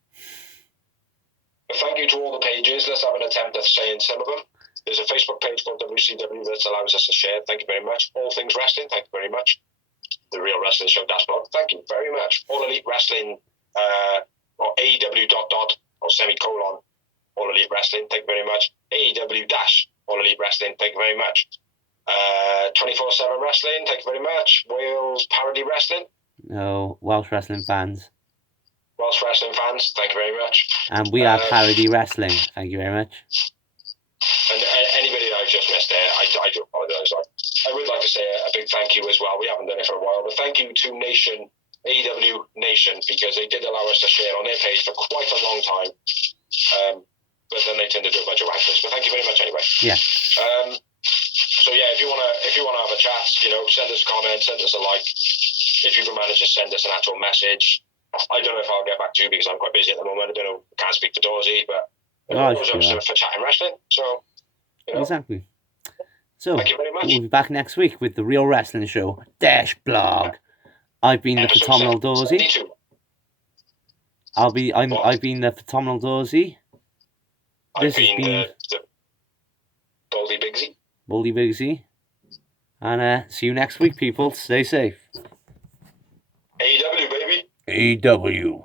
But thank you to all the pages. Let's have an attempt at saying some of them. There's a Facebook page called WCW that allows us to share. Thank you very much. All Things Wrestling, thank you very much. The Real Wrestling Show Dashboard, thank you very much. All Elite Wrestling, or AEW ... or semicolon, All Elite Wrestling, thank you very much. AEW - All Elite Wrestling, thank you very much. 24/7 Wrestling, thank you very much. Wales Parody Wrestling. No, Welsh wrestling fans. Welsh wrestling fans, thank you very much. And we are Parody Wrestling, thank you very much. And anybody that I've just missed there, I do apologise. I would like to say a big thank you as well. We haven't done it for a while, but thank you to AEW Nation, because they did allow us to share on their page for quite a long time. But then they tend to do a bunch of rankings. But thank you very much anyway. Yeah. So yeah, if you wanna have a chat, you know, send us a comment, send us a like. If you can manage to send us an actual message, I don't know if I'll get back to you because I'm quite busy at the moment. I don't know, can't speak to Dorsey, but for chatting wrestling. So, you know. Exactly. So thank you very much. We'll be back next week with the Real Wrestling Show _blog. I've been the Phenomenal Dorsey. I've been the Phenomenal Dorsey. This has been the Baldy Bigsy. Baldy Bigsy. And see you next week, people. Stay safe. AEW, baby. AEW.